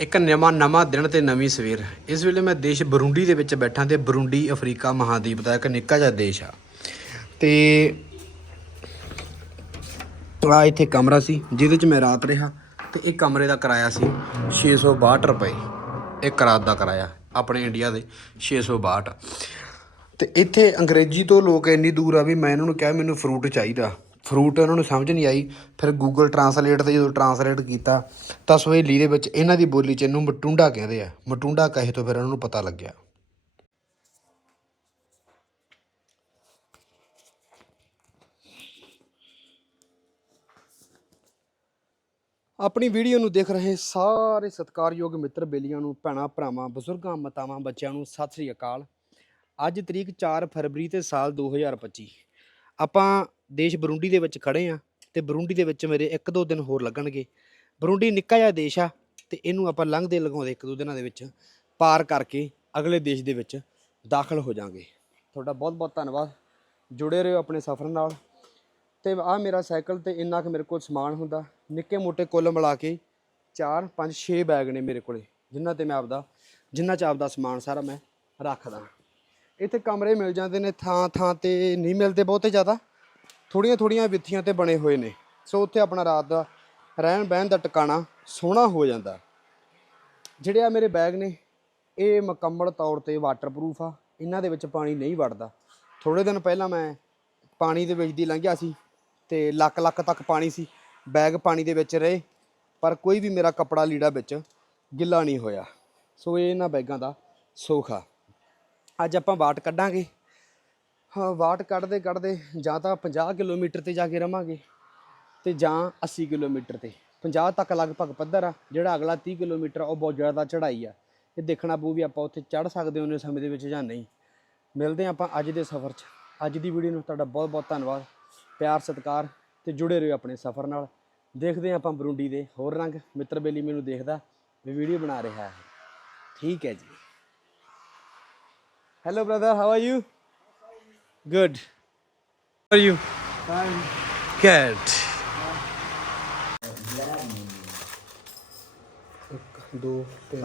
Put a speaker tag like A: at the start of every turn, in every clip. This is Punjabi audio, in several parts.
A: ਇੱਕ ਨਵਾਂ ਨਵਾਂ ਦਿਨ ਤੇ ਨਵੀਂ ਸਵੇਰ। ਇਸ ਵੇਲੇ ਮੈਂ ਦੇਸ਼ ਬਰੂੰਡੀ ਦੇ ਵਿੱਚ ਬੈਠਾ ਤੇ ਬਰੂੰਡੀ ਅਫਰੀਕਾ ਮਹਾਦੀਪ ਦਾ ਇੱਕ ਨਿੱਕਾ ਜਿਹਾ ਦੇਸ਼ ਆ। ਤੇ ਆ ਇੱਥੇ ਕਮਰਾ ਸੀ, ਜਿਹਦੇ 'ਚ ਮੈਂ ਰਾਤ ਰਿਹਾ ਤੇ ਇਹ ਕਮਰੇ ਦਾ ਕਿਰਾਇਆ ਸੀ 662 ਰੁਪਏ। ਇੱਕ ਰਾਤ ਦਾ ਕਿਰਾਇਆ ਆਪਣੇ ਇੰਡੀਆ ਦੇ 662 ਤੇ ਇੱਥੇ ਅੰਗਰੇਜ਼ੀ ਤੋਂ ਲੋਕ ਇੰਨੀ ਦੂਰ ਆ ਵੀ ਮੈਂ ਇਹਨਾਂ ਨੂੰ ਕਿਹਾ ਮੈਨੂੰ ਫਰੂਟ ਚਾਹੀਦਾ। ਫਰੂਟ ਉਹਨਾਂ ਨੂੰ ਸਮਝ ਨਹੀਂ ਆਈ। ਫਿਰ ਗੂਗਲ ਟਰਾਂਸਲੇਟ ਤੇ ਜਦੋਂ ਟਰਾਂਸਲੇਟ ਕੀਤਾ, ਤਾਂ ਸਵੇਲੀ ਦੇ ਵਿੱਚ ਇਹਨਾਂ ਦੀ ਬੋਲੀ ਚ ਇਹਨੂੰ ਮਟੁੰਡਾ ਕਹਿੰਦੇ ਆ। ਮਟੁੰਡਾ ਕਹੇ ਤੋਂ ਫਿਰ ਉਹਨਾਂ ਨੂੰ ਪਤਾ ਲੱਗਿਆ। ਆਪਣੀ ਵੀਡੀਓ ਨੂੰ ਦੇਖ ਰਹੇ ਸਾਰੇ ਸਤਿਕਾਰਯੋਗ ਮਿੱਤਰ, ਬੇਲੀਆਂ ਨੂੰ, ਭੈਣਾਂ, ਭਰਾਵਾਂ, ਬਜ਼ੁਰਗਾਂ, ਮਾਤਾਵਾਂ, ਬੱਚਿਆਂ ਨੂੰ ਸਤਿ ਸ੍ਰੀ ਅਕਾਲ। ਅੱਜ ਤਰੀਕ 4 ਫਰਵਰੀ ਤੇ ਸਾਲ 2025 ਆਪਾਂ ਦੇਸ਼ ਬਰੂੰਡੀ ਦੇ ਵਿੱਚ ਖੜੇ ਆ ਤੇ ਬਰੂੰਡੀ ਦੇ ਵਿੱਚ ਮੇਰੇ ਇੱਕ ਦੋ ਦਿਨ ਹੋਰ ਲੱਗਣਗੇ। ਬਰੂੰਡੀ ਨਿੱਕਾ ਜਿਹਾ ਦੇਸ਼ ਆ ਤੇ ਇਹਨੂੰ ਆਪਾਂ ਲੰਘਦੇ ਲਗਾਉਂਦੇ ਇੱਕ ਦੋ ਦਿਨਾਂ ਦੇ ਵਿੱਚ ਪਾਰ ਕਰਕੇ ਅਗਲੇ ਦੇਸ਼ ਦੇ ਵਿੱਚ ਦਾਖਲ ਹੋ ਜਾਾਂਗੇ ਤੁਹਾਡਾ ਬਹੁਤ ਬਹੁਤ ਧੰਨਵਾਦ। ਜੁੜੇ ਰਹੋ ਆਪਣੇ ਸਫ਼ਰ ਨਾਲ। ਤੇ ਆ ਮੇਰਾ ਸਾਈਕਲ ਤੇ ਇੰਨਾ ਕੁ ਮੇਰੇ ਕੋਲ ਸਮਾਨ ਹੁੰਦਾ। ਨਿੱਕੇ ਮੋਟੇ ਕੁੱਲ ਮਿਲਾ ਕੇ 4 5 6 ਬੈਗ ਨੇ ਮੇਰੇ ਕੋਲੇ ਜਿਨ੍ਹਾਂ ਤੇ ਮੈਂ ਆਪਦਾ ਜਿਨ੍ਹਾਂ ਚ ਆਪਦਾ ਸਮਾਨ ਸਾਰਾ ਮੈਂ ਰੱਖਦਾ। ਇੱਥੇ ਕਮਰੇ ਮਿਲ ਜਾਂਦੇ ਨੇ ਥਾਂ ਥਾਂ ਤੇ ਨਹੀਂ ਮਿਲਦੇ ਬਹੁਤੇ ਜ਼ਿਆਦਾ। ਥੋੜੀਆਂ ਥੋੜੀਆਂ ਵਿੱਥੀਆਂ ਤੇ ਬਣੇ ਹੋਏ ਨੇ। ਸੋ ਉੱਥੇ ਆਪਣਾ ਰਾਤ ਦਾ ਰਹਿਣ ਬਹਿਣ ਦਾ ਟਿਕਾਣਾ ਸੋਹਣਾ ਹੋ ਜਾਂਦਾ। ਜਿਹੜੇ ਆ ਮੇਰੇ ਬੈਗ ਨੇ, ਇਹ ਮੁਕੰਮਲ ਤੌਰ ਤੇ ਵਾਟਰਪ੍ਰੂਫ ਆ। ਇਹਨਾਂ ਦੇ ਵਿੱਚ ਪਾਣੀ ਨਹੀਂ ਵੜਦਾ। ਥੋੜੇ ਦਿਨ ਪਹਿਲਾਂ ਮੈਂ ਪਾਣੀ ਦੇ ਵਿੱਚ ਦੀ ਲੰਘਿਆ ਸੀ ਤੇ ਲੱਕ ਲੱਕ ਤੱਕ ਪਾਣੀ ਸੀ। ਬੈਗ ਪਾਣੀ ਦੇ ਵਿੱਚ ਰਹੇ, ਪਰ ਕੋਈ ਵੀ ਮੇਰਾ ਕੱਪੜਾ ਲੀੜਾ ਵਿੱਚ ਗਿੱਲਾ ਨਹੀਂ ਹੋਇਆ। ਸੋ ਇਹ ਇਹਨਾਂ ਬੈਗਾਂ ਦਾ ਸੁੱਖ ਆ। ਅੱਜ ਆਪਾਂ ਵਾਟ ਕੱਢਾਂਗੇ। ਵਾਟ ਕੱਢਦੇ ਕੱਢਦੇ ਜਾਂ ਤਾਂ 50 ਕਿਲੋਮੀਟਰ ਤੇ ਜਾ ਕੇ ਰਵਾਂਗੇ ਤੇ ਜਾਂ 80 ਕਿਲੋਮੀਟਰ ਤੇ। 50 ਤੱਕ ਲਗਭਗ ਪੱਧਰ ਆ ਜਿਹੜਾ ਅਗਲਾ 30 ਕਿਲੋਮੀਟਰ ਆ, ਉਹ ਬਹੁਤ ਜ਼ਿਆਦਾ ਚੜ੍ਹਾਈ ਆ। ਇਹ ਦੇਖਣਾ ਪਊ ਵੀ ਆਪਾਂ ਉੱਥੇ ਚੜ੍ਹ ਸਕਦੇ ਉਹਨੇ ਸਮੇਂ ਦੇ ਵਿੱਚ ਜਾਂ ਨਹੀਂ। ਮਿਲਦੇ ਹਾਂ ਆਪਾਂ ਅੱਜ ਦੇ ਸਫ਼ਰ 'ਚ। ਅੱਜ ਦੀ ਵੀਡੀਓ ਨੂੰ ਤੁਹਾਡਾ ਬਹੁਤ ਬਹੁਤ ਧੰਨਵਾਦ। ਪਿਆਰ ਸਤਿਕਾਰ ਤੇ ਜੁੜੇ ਰਹੋ ਆਪਣੇ ਸਫ਼ਰ ਨਾਲ। ਦੇਖਦੇ ਹਾਂ ਆਪਾਂ ਬਰੂੰਡੀ ਦੇ ਹੋਰ ਰੰਗ। ਮਿੱਤਰ ਬੇਲੀ ਮੈਨੂੰ ਦੇਖਦਾ ਵੀ ਵੀਡੀਓ ਬਣਾ ਰਿਹਾ ਹੈ। ਠੀਕ ਹੈ ਜੀ। Hello
B: brother how are you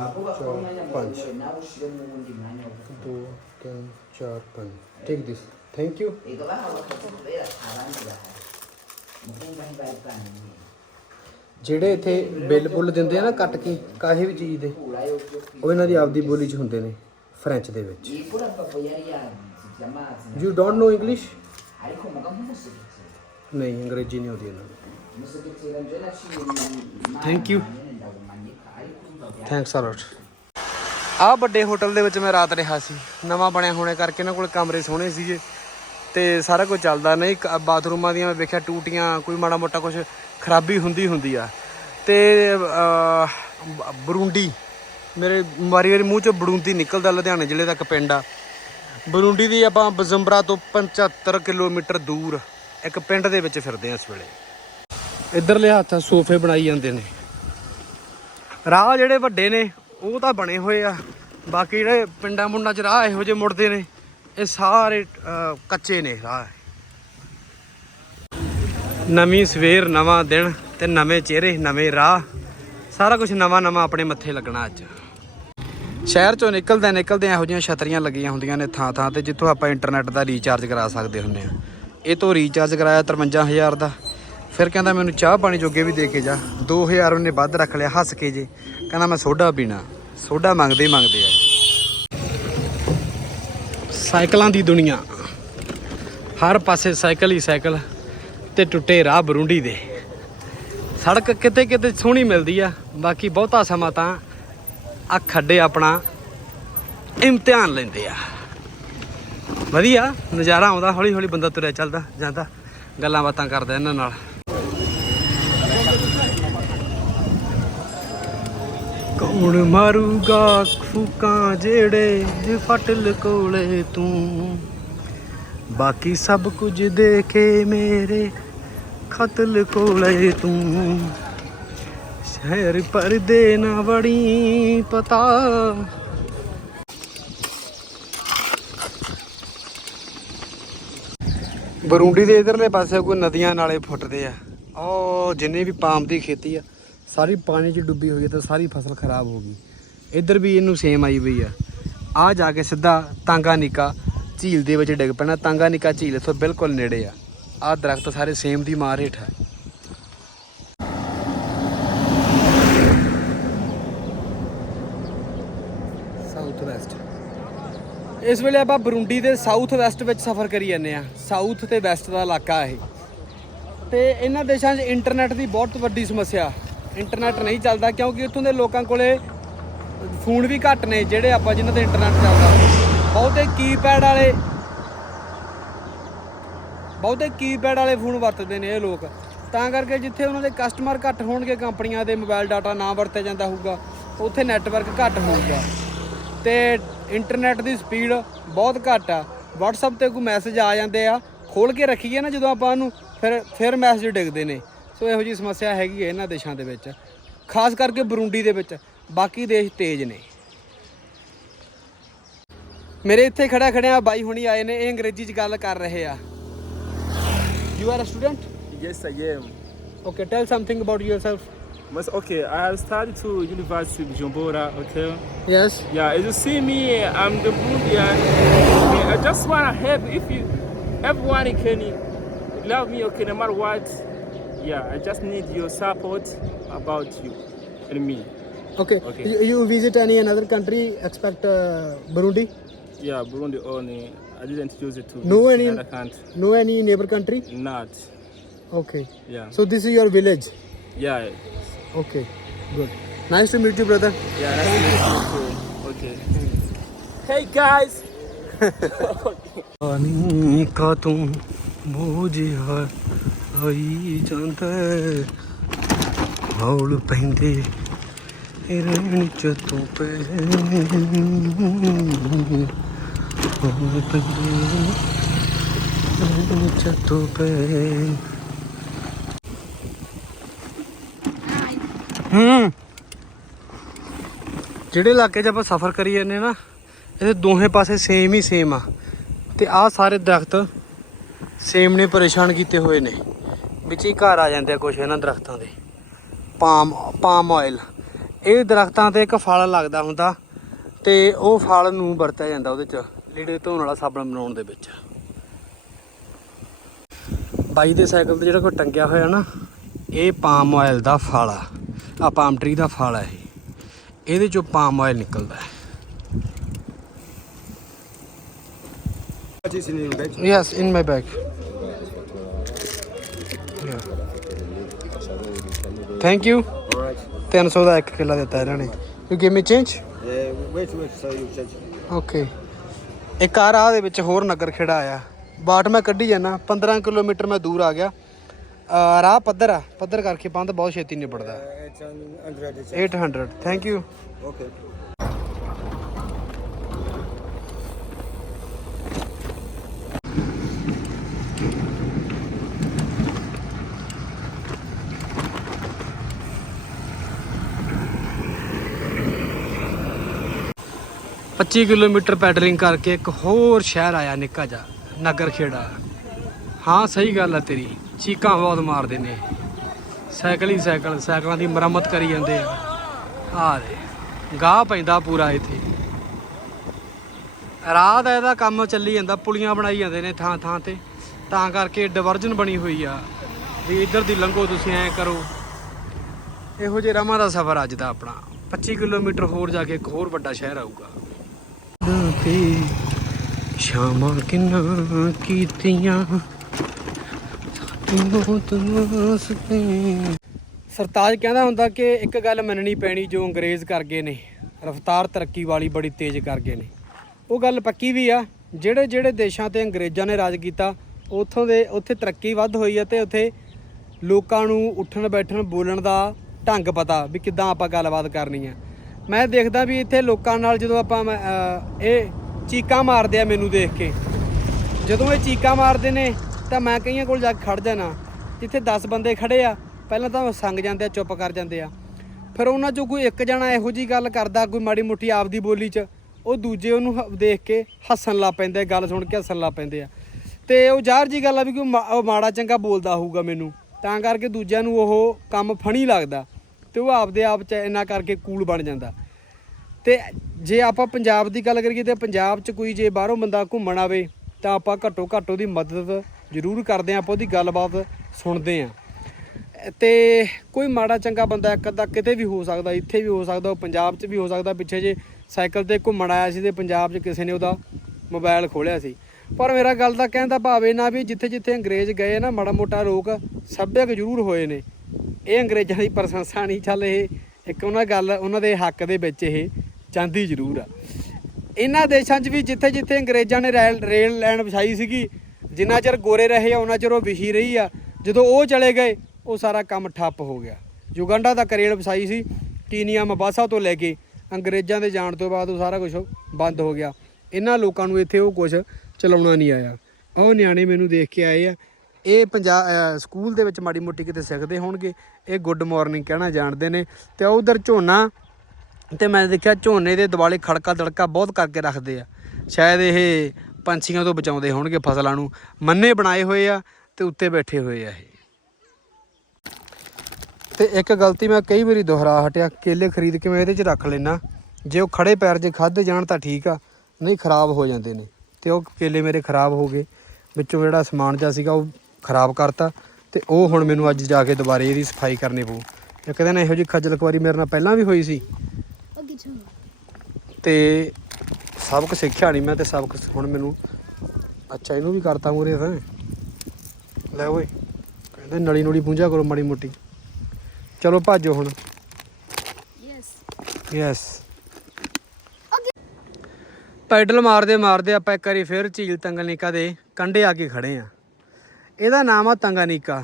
B: po ba? Harang sila. Mukhang bahibay pa ninyo.
A: ਜਿਹੜੇ ਇੱਥੇ ਬਿੱਲ ਬੁੱਲ ਦਿੰਦੇ ਆ ਨਾ ਕੱਟ ਕੇ ਕਾਹੇ ਵੀ ਚੀਜ਼ ਦੇ ਉਹ ਇਹਨਾਂ ਦੀ ਆਪਦੀ ਬੋਲੀ 'ਚ ਹੁੰਦੇ ਨੇ ਫ੍ਰੈਂਚ ਦੇ ਵਿੱਚ
B: Di you don't know English
A: ਨਹੀਂ ਅੰਗਰੇਜ਼ੀ ਨਹੀਂ ਆਉਂਦੀ ਇਹਨਾਂ ਨੂੰ
B: Musukit sila dyan at siya
A: ਆ ਵੱਡੇ ਹੋਟਲ ਦੇ ਵਿੱਚ ਮੈਂ ਰਾਤ ਰਿਹਾ ਸੀ ਨਵਾਂ ਬਣਿਆ ਹੋਣੇ ਕਰਕੇ ਇਹਨਾਂ ਕੋਲ ਕਮਰੇ ਸੋਹਣੇ ਸੀਗੇ ਤੇ ਸਾਰਾ ਕੁਝ ਚੱਲਦਾ ਨਹੀਂ ਬਾਥਰੂਮਾਂ ਦੀਆਂ ਮੈਂ ਵੇਖਿਆ ਟੂਟੀਆਂ ਕੋਈ ਮਾੜਾ ਮੋਟਾ ਕੁਝ ਖਰਾਬੀ ਹੁੰਦੀ ਹੁੰਦੀ ਆ ਤੇ ਬਰੂੰਡੀ ਮੇਰੇ ਮਾਰੀ ਵਾਰੀ ਮੂੰਹ ਚੋਂ ਬਰੂੰਦੀ ਨਿਕਲਦਾ ਲੁਧਿਆਣੇ ਜ਼ਿਲ੍ਹੇ ਦਾ ਇੱਕ ਪਿੰਡ ਆ ਬਰੂੰਡੀ ਦੀ ਆਪਾਂ ਬਜ਼ੰਬਰਾ ਤੋਂ 75 ਕਿਲੋਮੀਟਰ ਦੂਰ ਇੱਕ ਪਿੰਡ ਦੇ ਵਿੱਚ ਫਿਰਦੇ ਆ ਇਸ ਵੇਲੇ। ਇਧਰਲੇ ਹੱਥ ਸੋਫੇ ਬਣਾਈ ਜਾਂਦੇ ਨੇ। ਰਾਹ ਜਿਹੜੇ ਵੱਡੇ ਨੇ, ਉਹ ਤਾਂ ਬਣੇ ਹੋਏ ਆ। ਬਾਕੀ ਜਿਹੜੇ ਪਿੰਡਾਂ ਮੁੰਡਾਂ 'ਚ ਰਾਹ ਇਹੋ ਜਿਹੇ ਮੁੜਦੇ ਨੇ, ਇਹ ਸਾਰੇ ਕੱਚੇ ਨੇ ਰਾਹ। ਨਵੀਂ ਸਵੇਰ, ਨਵਾਂ ਦਿਨ ਤੇ ਨਵੇਂ ਚਿਹਰੇ, ਨਵੇਂ ਰਾਹ। ਸਾਰਾ ਕੁਝ ਨਵਾਂ ਨਵਾਂ ਆਪਣੇ ਮੱਥੇ ਲੱਗਣਾ ਅੱਜ। ਸ਼ਹਿਰ ਚੋਂ ਨਿਕਲਦੇ ਨਿਕਲਦੇ ਇਹੋ ਜਿਹੀਆਂ ਛਤਰੀਆਂ ਲੱਗੀਆਂ ਹੁੰਦੀਆਂ ਨੇ ਥਾਂ ਥਾਂ ਤੇ ਜਿੱਥੋਂ ਆਪਾਂ ਇੰਟਰਨੈਟ ਦਾ ਰੀਚਾਰਜ ਕਰਾ ਸਕਦੇ ਹੁੰਦੇ ਆ ਇਹ ਤੋਂ ਰੀਚਾਰਜ ਕਰਾਇਆ 53000 ਦਾ। ਫਿਰ ਕਹਿੰਦਾ ਮੈਨੂੰ ਚਾਹ ਪਾਣੀ ਜੋਗੇ ਵੀ ਦੇ ਕੇ ਜਾ। 2000 ਉਹਨੇ ਵੱਧ ਰੱਖ ਲਿਆ, ਹੱਸ ਕੇ ਜੇ। ਕਹਿੰਦਾ ਮੈਂ ਸੋਡਾ ਪੀਣਾ। ਸੋਡਾ ਮੰਗਦੇ ਹੀ ਮੰਗਦੇ ਆ। ਸਾਈਕਲਾਂ ਦੀ ਦੁਨੀਆ। ਹਰ ਪਾਸੇ ਸਾਈਕਲ ਹੀ ਸਾਈਕਲ ਤੇ ਟੁੱਟੇ ਰਾਹ ਬਰੁੰਡੀ ਦੇ। ਸੜਕ ਕਿਤੇ ਕਿਤੇ ਸੋਹਣੀ ਮਿਲਦੀ ਆ। ਬਾਕੀ ਬਹੁਤਾ ਸਮਾਂ ਤਾਂ ਆ ਖੱਡੇ ਆਪਣਾ ਇਮਤਿਹਾਨ ਲੈਂਦੇ ਆ। ਵਧੀਆ, ਨਜ਼ਾਰਾ ਆਉਂਦਾ ਹੌਲੀ ਹੌਲੀ ਬੰਦਾ ਤੁਰਿਆ ਚੱਲਦਾ, ਜਾਂਦਾ। ਗੱਲਾਂ ਬਾਤਾਂ ਕਰਦਾ ਇਹਨਾਂ ਨਾਲ। ਕੌਣ ਮਾਰੂਗਾ ਫੂਕਾਂ ਜਿਹੜੇ ਫਟਲ ਕੋਲੇ ਤੂੰ? ਬਾਕੀ ਸਭ ਕੁਝ ਦੇਖੇ ਮੇਰੇ ਖਤਲ ਕੋਲੇ ਤੂੰ। ਸ਼ਹਿਰ ਪਰਦੇ ਨਾ ਵੜੀ ਪਤਾ। ਬਰੂੰਡੀ ਦੇ ਇਧਰਲੇ ਪਾਸੇ ਕੋਈ ਨਦੀਆਂ ਨਾਲੇ ਫੁੱਟਦੇ ਆ। ਉਹ ਜਿੰਨੇ ਵੀ ਪਾਮ ਦੀ ਖੇਤੀ ਆ, ਸਾਰੀ ਪਾਣੀ 'ਚ ਡੁੱਬੀ ਹੋਈ ਹੈ ਤਾਂ ਸਾਰੀ ਫਸਲ ਖਰਾਬ ਹੋ ਗਈ। ਇੱਧਰ ਵੀ ਇਹਨੂੰ ਸੇਮ ਆਈ ਹੋਈ ਆ। ਆ ਜਾ ਕੇ ਸਿੱਧਾ ਤਾਂਗਾ ਨਿਕਾ ਝੀਲ ਦੇ ਵਿੱਚ ਡਿੱਗ ਪੈਣਾ। ਤਾਂਗਾ ਨਿਕਾ ਝੀਲ ਇੱਥੋਂ ਬਿਲਕੁਲ ਨੇੜੇ ਆ। ਆ ਦਰਖਤ ਸਾਰੇ ਸੇਮ ਦੀ ਮਾਰ ਹੇਠ ਆ ਸਾਊਥ ਵੈਸਟ ਇਸ ਵੇਲੇ ਆਪਾਂ ਬਰੁੰਡੀ ਦੇ ਸਾਊਥ ਵੈਸਟ ਵਿੱਚ ਸਫ਼ਰ ਕਰੀ ਜਾਂਦੇ ਆ ਸਾਊਥ ਤੇ ਵੈਸਟ ਦਾ ਇਲਾਕਾ ਇਹ। ਤੇ ਇਹਨਾਂ ਦੇਸ਼ਾਂ 'ਚ ਇੰਟਰਨੈਟ ਦੀ ਬਹੁਤ ਵੱਡੀ ਸਮੱਸਿਆ। ਇੰਟਰਨੈਟ ਨਹੀਂ ਚੱਲਦਾ ਕਿਉਂਕਿ ਉੱਥੋਂ ਦੇ ਲੋਕਾਂ ਕੋਲੇ ਫੋਨ ਵੀ ਘੱਟ ਨੇ, ਜਿਹੜੇ ਆਪਾਂ ਜਿਨ੍ਹਾਂ ਤੇ ਇੰਟਰਨੈਟ ਚੱਲਦਾ। ਬਹੁਤੇ ਕੀਪੈਡ ਵਾਲੇ ਬਹੁਤੇ ਕੀਪੈਡ ਵਾਲੇ ਫੋਨ ਵਰਤਦੇ ਨੇ ਇਹ ਲੋਕ। ਤਾਂ ਕਰਕੇ ਜਿੱਥੇ ਉਹਨਾਂ ਦੇ ਕਸਟਮਰ ਘੱਟ ਹੋਣਗੇ, ਕੰਪਨੀਆਂ ਦੇ ਮੋਬਾਈਲ ਡਾਟਾ ਨਾ ਵਰਤਿਆ ਜਾਂਦਾ ਹੋਊਗਾ, ਉੱਥੇ ਨੈਟਵਰਕ ਘੱਟ ਹੋਊਗਾ। ਤੇ ਇੰਟਰਨੈਟ ਦੀ ਸਪੀਡ ਬਹੁਤ ਘੱਟ ਆ। WhatsApp ਤੇ ਕੋਈ ਮੈਸੇਜ ਆ ਜਾਂਦੇ ਆ ਖੋਲ ਕੇ ਰੱਖੀਏ ਨਾ ਜਦੋਂ ਆਪਾਂ ਉਹਨੂੰ ਫਿਰ ਫਿਰ ਮੈਸੇਜ ਡਿੱਗਦੇ ਨੇ। ਸੋ ਇਹੋ ਜੀ ਸਮੱਸਿਆ ਹੈਗੀ ਹੈ ਇਹਨਾਂ ਦੇਸ਼ਾਂ ਦੇ ਵਿੱਚ ਖਾਸ ਕਰਕੇ ਬਰੁੰਡੀ ਦੇ ਵਿੱਚ ਬਾਕੀ ਦੇਸ਼ ਤੇਜ਼ ਨੇ। ਮੇਰੇ ਇੱਥੇ ਖੜਾ ਖੜਿਆ ਬਾਈ ਹੁਣੀ ਆਏ ਨੇ ਇਹ ਅੰਗਰੇਜ਼ੀ 'ਚ ਗੱਲ ਕਰ ਰਹੇ ਆ। You are a student
C: Yes, I am.
A: Okay tell something about yourself
C: Mas okay, I have studied to University of Bujumbura. Okay.
A: Yes.
C: Yeah, as you see me, I'm the Burundian. I just wanna help. If you, everyone can love me. Okay, no matter what. Yeah, I just need your support about you and me.
A: Okay.
C: Okay.
A: You, you visit any another country except uh, Burundi?
C: Yeah, Burundi only. I didn't choose it to
A: No, any-
C: another country.
A: No any neighbor country?
C: Not.
A: Okay.
C: Yeah.
A: So this is your village.
C: yeah.
A: Okay. Good. Nice to meet you, brother.
C: Yeah. That's it. Okay. Hey guys.
A: ਪਾਣੀ ਕਾ ਤੂੰ ਬੂਝਿਆ ਆਈ ਜਾਂਦਾ ਹੌਲ ਪੈਂਦੇ ਰਹਿਣ ਚ ਤੂੰ ਪੈ ਹੌਲ ਪੈਂਦੇ ਰਹਿਣ ਚ ਤੂੰ ਪੈ ਹੂੰ। ਜਿਹੜੇ ਇਲਾਕੇ 'ਚ ਆਪਾਂ ਸਫ਼ਰ ਕਰੀ ਜਾਂਦੇ ਨਾ, ਇਹਦੇ ਦੋਹੇ ਪਾਸੇ ਸੇਮ ਹੀ ਸੇਮ ਆ। ਤੇ ਆਹ ਸਾਰੇ ਦਰਖਤ ਸੇਮ ਨੇ, ਪਰੇਸ਼ਾਨ ਕੀਤੇ ਹੋਏ ਨੇ। ਵਿੱਚ ਹੀ ਘਰ ਆ ਜਾਂਦੇ ਆ ਕੁਝ ਇਹਨਾਂ ਦਰਖਤਾਂ ਦੇ। ਪਾਮ ਪਾਮ ਆਇਲ ਇਹ ਦਰਖਤਾਂ ਤੇ ਇੱਕ ਫਲ ਲੱਗਦਾ ਹੁੰਦਾ ਤੇ ਉਹ ਫਲ ਨੂੰ ਵਰਤਿਆ ਜਾਂਦਾ ਉਹਦੇ ਚ, ਲੀੜੇ ਧੋਣ ਵਾਲਾ ਸਾਬਣ ਬਣਾਉਣ ਦੇ ਵਿੱਚ। ਬਾਈ ਦੇ ਸਾਈਕਲ ਤੇ ਜਿਹੜਾ ਕੋਈ ਟੰਗਿਆ ਹੋਇਆ ਨਾ, ਇਹ ਪਾਮ ਆਇਲ ਦਾ ਫਲ ਆ। ਆ ਪਾਮ ਟਰੀ ਦਾ ਫਲ ਹੈ ਇਹ ਇਹਦੇ ਚੋਂ ਪਾਮ ਆਇਲ ਨਿਕਲਦਾ ਹੈ
D: What is in your bag?
A: Yes, in my bag. Yeah. Thank you.
D: All right.
A: 300 ਦਾ ਇੱਕ ਕਿੱਲਾ ਦਿੱਤਾ ਇਹਨਾਂ ਨੇ you give me change
D: Uh, wait, wait, so you change.
A: Okay ਇੱਕ ਆ ਰਾਹ ਦੇ ਵਿੱਚ ਹੋਰ ਨਗਰ ਖੇੜਾ ਆਇਆ ਬਾਟ ਮੈਂ ਕੱਢੀ ਜਾਣਾ 15 ਕਿਲੋਮੀਟਰ ਮੈਂ ਦੂਰ ਆ ਗਿਆ ਰਾਹ ਪੱਧਰ ਆ ਪੱਧਰ ਕਰਕੇ ਬੰਦ ਬਹੁਤ ਛੇਤੀ ਨਿਬੜਦਾ
D: Uh, it's on 100. It's
A: 800 thank you
D: okay.
A: ਪੱਚੀ ਕਿਲੋਮੀਟਰ ਪੈਡਲਿੰਗ ਕਰਕੇ ਇੱਕ ਹੋਰ ਸ਼ਹਿਰ ਆਇਆ ਨਿੱਕਾ ਜਿਹਾ ਨਗਰ ਖੇੜਾ ਹਾਂ ਸਹੀ ਗੱਲ ਆ ਤੇਰੀ ਚੀਕਾਂ ਬਹੁਤ ਮਾਰਦੇ ਨੇ। ਸਾਈਕਲ ਹੀ ਸਾਈਕਲ, ਸਾਈਕਲਾਂ ਦੀ ਮੁਰੰਮਤ ਕਰੀ ਜਾਂਦੇ ਆ। ਆ ਦੇ, ਗਾਹ ਪੈਂਦਾ ਪੂਰਾ ਇੱਥੇ। ਰਾਹ ਦਾ ਇਹਦਾ ਕੰਮ ਚੱਲੀ ਜਾਂਦਾ, ਪੁਲੀਆਂ ਬਣਾਈ ਜਾਂਦੇ ਨੇ ਥਾਂ ਥਾਂ ਤੇ। ਤਾਂ ਕਰਕੇ ਡਿਵਰਜਨ ਬਣੀ ਹੋਈ ਆ। ਵੀ ਇੱਧਰ ਦੀ ਲੰਘੋ ਤੁਸੀਂ, ਐਂ ਕਰੋ। ਇਹੋ ਜਿਹੇ ਰਾਮਾਂ ਦਾ ਸਫ਼ਰ ਅੱਜ ਦਾ ਆਪਣਾ। 25 ਕਿਲੋਮੀਟਰ ਹੋਰ ਜਾ ਕੇ ਇੱਕ ਹੋਰ ਵੱਡਾ ਸ਼ਹਿਰ ਆਊਗਾ। ਸ਼ਾਮਾਂ ਕਿੰਨਾ ਕੀਤੀਆਂ। ਤੂੰ ਤੂੰ ਸਰਤਾਜ ਕਹਿੰਦਾ ਹੁੰਦਾ ਕਿ ਇੱਕ ਗੱਲ ਮੰਨਣੀ ਪੈਣੀ ਜੋ ਅੰਗਰੇਜ਼ ਕਰ ਗਏ ਨੇ ਰਫਤਾਰ ਤਰੱਕੀ ਵਾਲੀ ਬੜੀ ਤੇਜ਼ ਕਰ ਗਏ ਨੇ। ਉਹ ਗੱਲ ਪੱਕੀ ਵੀ ਆ ਜਿਹੜੇ ਜਿਹੜੇ ਦੇਸ਼ਾਂ ਤੇ ਅੰਗਰੇਜ਼ਾਂ ਨੇ ਰਾਜ ਕੀਤਾ ਉੱਥੋਂ ਦੇ ਉੱਥੇ ਤਰੱਕੀ ਵੱਧ ਹੋਈ ਹੈ ਤੇ ਉੱਥੇ ਲੋਕਾਂ ਨੂੰ ਉੱਠਣ ਬੈਠਣ ਬੋਲਣ ਦਾ ਢੰਗ ਪਤਾ ਵੀ ਕਿੱਦਾਂ ਆਪਾਂ ਗੱਲਬਾਤ ਕਰਨੀ ਆ। ਮੈਂ ਦੇਖਦਾ ਵੀ ਇੱਥੇ ਲੋਕਾਂ ਨਾਲ ਜਦੋਂ ਆਪਾਂ ਮੈਂ, ਇਹ ਚੀਕਾਂ ਮਾਰਦੇ ਆ ਮੈਨੂੰ ਦੇਖ ਕੇ। ਜਦੋਂ ਇਹ ਚੀਕਾਂ ਮਾਰਦੇ ਨੇ ਤਾਂ ਮੈਂ ਕਈਆਂ ਕੋਲ ਜਾ ਕੇ ਖੜ ਜਾਣਾ। ਜਿੱਥੇ 10 ਬੰਦੇ ਖੜੇ ਆ ਪਹਿਲਾਂ ਤਾਂ ਉਹ ਸੰਗ ਜਾਂਦੇ ਆ ਚੁੱਪ ਕਰ ਜਾਂਦੇ ਆ। ਫਿਰ ਉਹਨਾਂ ਚੋਂ ਕੋਈ ਇੱਕ ਜਣਾ ਇਹੋ ਜੀ ਗੱਲ ਕਰਦਾ ਕੋਈ ਮਾੜੀ ਮੁੱਠੀ ਆਪਦੀ ਬੋਲੀ 'ਚ। ਉਹ ਦੂਜੇ ਉਹਨੂੰ ਹ- ਦੇਖ ਕੇ ਹੱਸਣ ਲੱਗ ਪੈਂਦੇ ਆ, ਗੱਲ ਸੁਣ ਕੇ ਹੱਸਣ ਲੱਗ ਪੈਂਦੇ ਆ। ਤੇ ਉਹ ਜ਼ਾਹਰ ਜੀ ਗੱਲ ਆ ਵੀ ਕੋਈ ਮਾ- ਉਹ ਮਾੜਾ ਚੰਗਾ ਬੋਲਦਾ ਹੋਊਗਾ ਮੈਨੂੰ। ਤਾਂ ਕਰਕੇ ਦੂਜਿਆਂ ਨੂੰ ਉਹ ਕੰਮ ਫਣੀ ਲੱਗਦਾ ਤੇ ਉਹ ਆਪਦੇ ਆਪ ਚ ਇੰਨਾ ਕਰਕੇ ਕੂਲ ਬਣ ਜਾਂਦਾ। ਤੇ ਜੇ ਆਪਾਂ ਪੰਜਾਬ ਦੀ ਗੱਲ ਕਰੀਏ ਤੇ ਪੰਜਾਬ 'ਚ ਕੋਈ ਜੇ ਬਾਹਰੋਂ ਬੰਦਾ ਘੁੰਮਣ ਆਵੇ ਤਾਂ ਆਪਾਂ ਘੱਟੋ ਘੱਟ ਉਹਦੀ ਮਦਦ ਜ਼ਰੂਰ ਕਰਦੇ ਆਂ ਆਪਾਂ ਉਹਦੀ ਗੱਲਬਾਤ ਸੁਣਦੇ ਆਂ ਤੇ ਕੋਈ ਮਾੜਾ ਚੰਗਾ ਬੰਦਾ ਇੱਕ ਅੱਧਾ ਕਿਤੇ ਵੀ ਹੋ ਸਕਦਾ, ਇੱਥੇ ਵੀ ਹੋ ਸਕਦਾ, ਉਹ ਪੰਜਾਬ 'ਚ ਵੀ ਹੋ ਸਕਦਾ। ਪਿੱਛੇ ਜੇ ਸਾਈਕਲ ਤੇ ਘੁੰਮਣ ਆਇਆ ਸੀ ਤੇ ਪੰਜਾਬ 'ਚ ਕਿਸੇ ਨੇ ਉਹਦਾ ਮੋਬਾਈਲ ਖੋਲਿਆ ਸੀ। ਪਰ ਮੇਰਾ ਗੱਲ ਦਾ ਕਹਿਣ ਦਾ ਭਾਵ ਇਹ ਨਾ ਵੀ ਜਿੱਥੇ ਜਿੱਥੇ ਅੰਗਰੇਜ਼ ਗਏ ਨਾ, ਮਾੜਾ ਮੋਟਾ ਰੋਕ ਸੱਭਿਅਕ ਜ਼ਰੂਰ ਹੋਏ ਨੇ। ਇਹ ਅੰਗਰੇਜ਼ਾਂ ਦੀ ਪ੍ਰਸ਼ੰਸਾ ਨਹੀਂ, ਚੱਲ ਇਹ ਇੱਕ ਉਹਨਾਂ ਗੱਲ, ਉਹਨਾਂ ਦੇ ਹੱਕ ਦੇ ਵਿੱਚ ਇਹ ਚਾਹੁੰਦੀ ਜ਼ਰੂਰ ਆ। ਇਹਨਾਂ ਦੇਸ਼ਾਂ 'ਚ ਵੀ ਜਿੱਥੇ ਜਿੱਥੇ ਅੰਗਰੇਜ਼ਾਂ ਨੇ ਰੇਲ ਰੇਲ ਲਾਈਨ ਵਿਛਾਈ ਸੀਗੀ ਜਿੰਨਾ ਚਿਰ ਗੋਰੇ ਰਹੇ ਆ, ਉਹਨਾਂ ਚਿਰ ਉਹ ਵਿਛੀ ਰਹੀ ਆ। ਜਦੋਂ ਉਹ ਚਲੇ ਗਏ, ਉਹ ਸਾਰਾ ਕੰਮ ਠੱਪ ਹੋ ਗਿਆ। ਯੁਗੰਡਾ ਦਾ ਕਰੇਲ ਵਸਾਈ ਸੀ ਕੀਨੀਆ ਮਬਾਸਾ ਤੋਂ ਲੈ ਕੇ ਅੰਗਰੇਜ਼ਾਂ ਦੇ ਜਾਣ ਤੋਂ ਬਾਅਦ ਉਹ ਸਾਰਾ ਕੁਝ ਬੰਦ ਹੋ ਗਿਆ। ਇਹਨਾਂ ਲੋਕਾਂ ਨੂੰ ਇੱਥੇ ਉਹ ਕੁਝ ਚਲਾਉਣਾ ਨਹੀਂ ਆਇਆ। ਉਹ ਨਿਆਣੇ ਮੈਨੂੰ ਦੇਖ ਕੇ ਆਏ ਆ। ਇਹ ਪੰਜਾਬ ਸਕੂਲ ਦੇ ਵਿੱਚ ਮਾੜੀ ਮੋਟੀ ਕਿਤੇ ਸਿੱਖਦੇ ਹੋਣਗੇ। ਇਹ ਗੁੱਡ ਮਾਰਨਿੰਗ ਕਹਿਣਾ ਜਾਣਦੇ ਨੇ। ਤੇ ਉਧਰ ਝੋਨਾ, ਤੇ ਮੈਂ ਦੇਖਿਆ ਝੋਨੇ ਦੇ ਦਿਵਾਲੇ ਖੜਕਾ ਦੜਕਾ ਬਹੁਤ ਕਰਕੇ ਰੱਖਦੇ ਆ। ਸ਼ਾਇਦ ਇਹ ਪੰਛੀਆਂ ਤੋਂ ਬਚਾਉਂਦੇ ਹੋਣਗੇ ਫਸਲਾਂ ਨੂੰ। ਮੰਨੇ ਬਣਾਏ ਹੋਏ ਆ ਤੇ ਉੱਤੇ ਬੈਠੇ ਹੋਏ ਆ ਇਹ। ਤੇ ਇੱਕ ਗਲਤੀ ਮੈਂ ਕਈ ਵਾਰੀ ਦੁਹਰਾ ਹਟਿਆ ਕੇਲੇ ਖਰੀਦ ਕੇ ਮੈਂ ਇਹਦੇ 'ਚ ਰੱਖ ਲੈਣਾ ਜੇ ਉਹ ਖੜੇ ਪੈਰ ਜੇ ਖਾਦੇ ਜਾਣ ਤਾਂ ਠੀਕ ਆ ਨਹੀਂ ਖਰਾਬ ਹੋ ਜਾਂਦੇ ਨੇ। ਤੇ ਉਹ ਕੇਲੇ ਮੇਰੇ ਖਰਾਬ ਹੋ ਗਏ ਵਿੱਚੋਂ ਜਿਹੜਾ ਸਮਾਨ ਜਿਹਾ ਸੀਗਾ ਉਹ ਖਰਾਬ ਕਰਤਾ ਤੇ ਉਹ ਹੁਣ ਮੈਨੂੰ ਅੱਜ ਜਾ ਕੇ ਦੁਬਾਰੇ ਇਹਦੀ ਸਫ਼ਾਈ ਕਰਨੀ ਪਊ। ਇੱਕ ਦਿਨ ਇਹੋ ਜਿਹੀ ਖੱਜਲ ਖੁਆਰੀ ਮੇਰੇ ਨਾਲ ਪਹਿਲਾਂ ਵੀ ਹੋਈ ਸੀ। ਤੇ ਸਬਕ ਸਿੱਖਿਆ ਨਹੀਂ ਮੈਂ ਤੇ ਸਬਕ ਹੁਣ ਮੈਨੂੰ ਅੱਛਾ ਇਹਨੂੰ ਵੀ ਕਰਤਾ ਮੂਰੇ ਤਾਂ। ਲੈ ਓਏ ਕਹਿੰਦੇ ਨਲੀ ਨੂਲੀ ਪੂੰਝਾ ਕਰੋ ਮਾੜੀ ਮੋਟੀ। ਚਲੋ ਭਾਜੋ ਹੁਣ। ਯੈਸ ਯੈਸ ਪੈਡਲ ਮਾਰਦੇ ਮਾਰਦੇ ਆਪਾਂ ਇੱਕ ਵਾਰੀ ਫਿਰ ਝੀਲ ਤੰਗਨੀਕਾ ਦੇ ਕੰਢੇ ਆ ਕੇ ਖੜੇ ਆ। ਇਹਦਾ ਨਾਮ ਆ ਤੰਗਾਨੀਕਾ।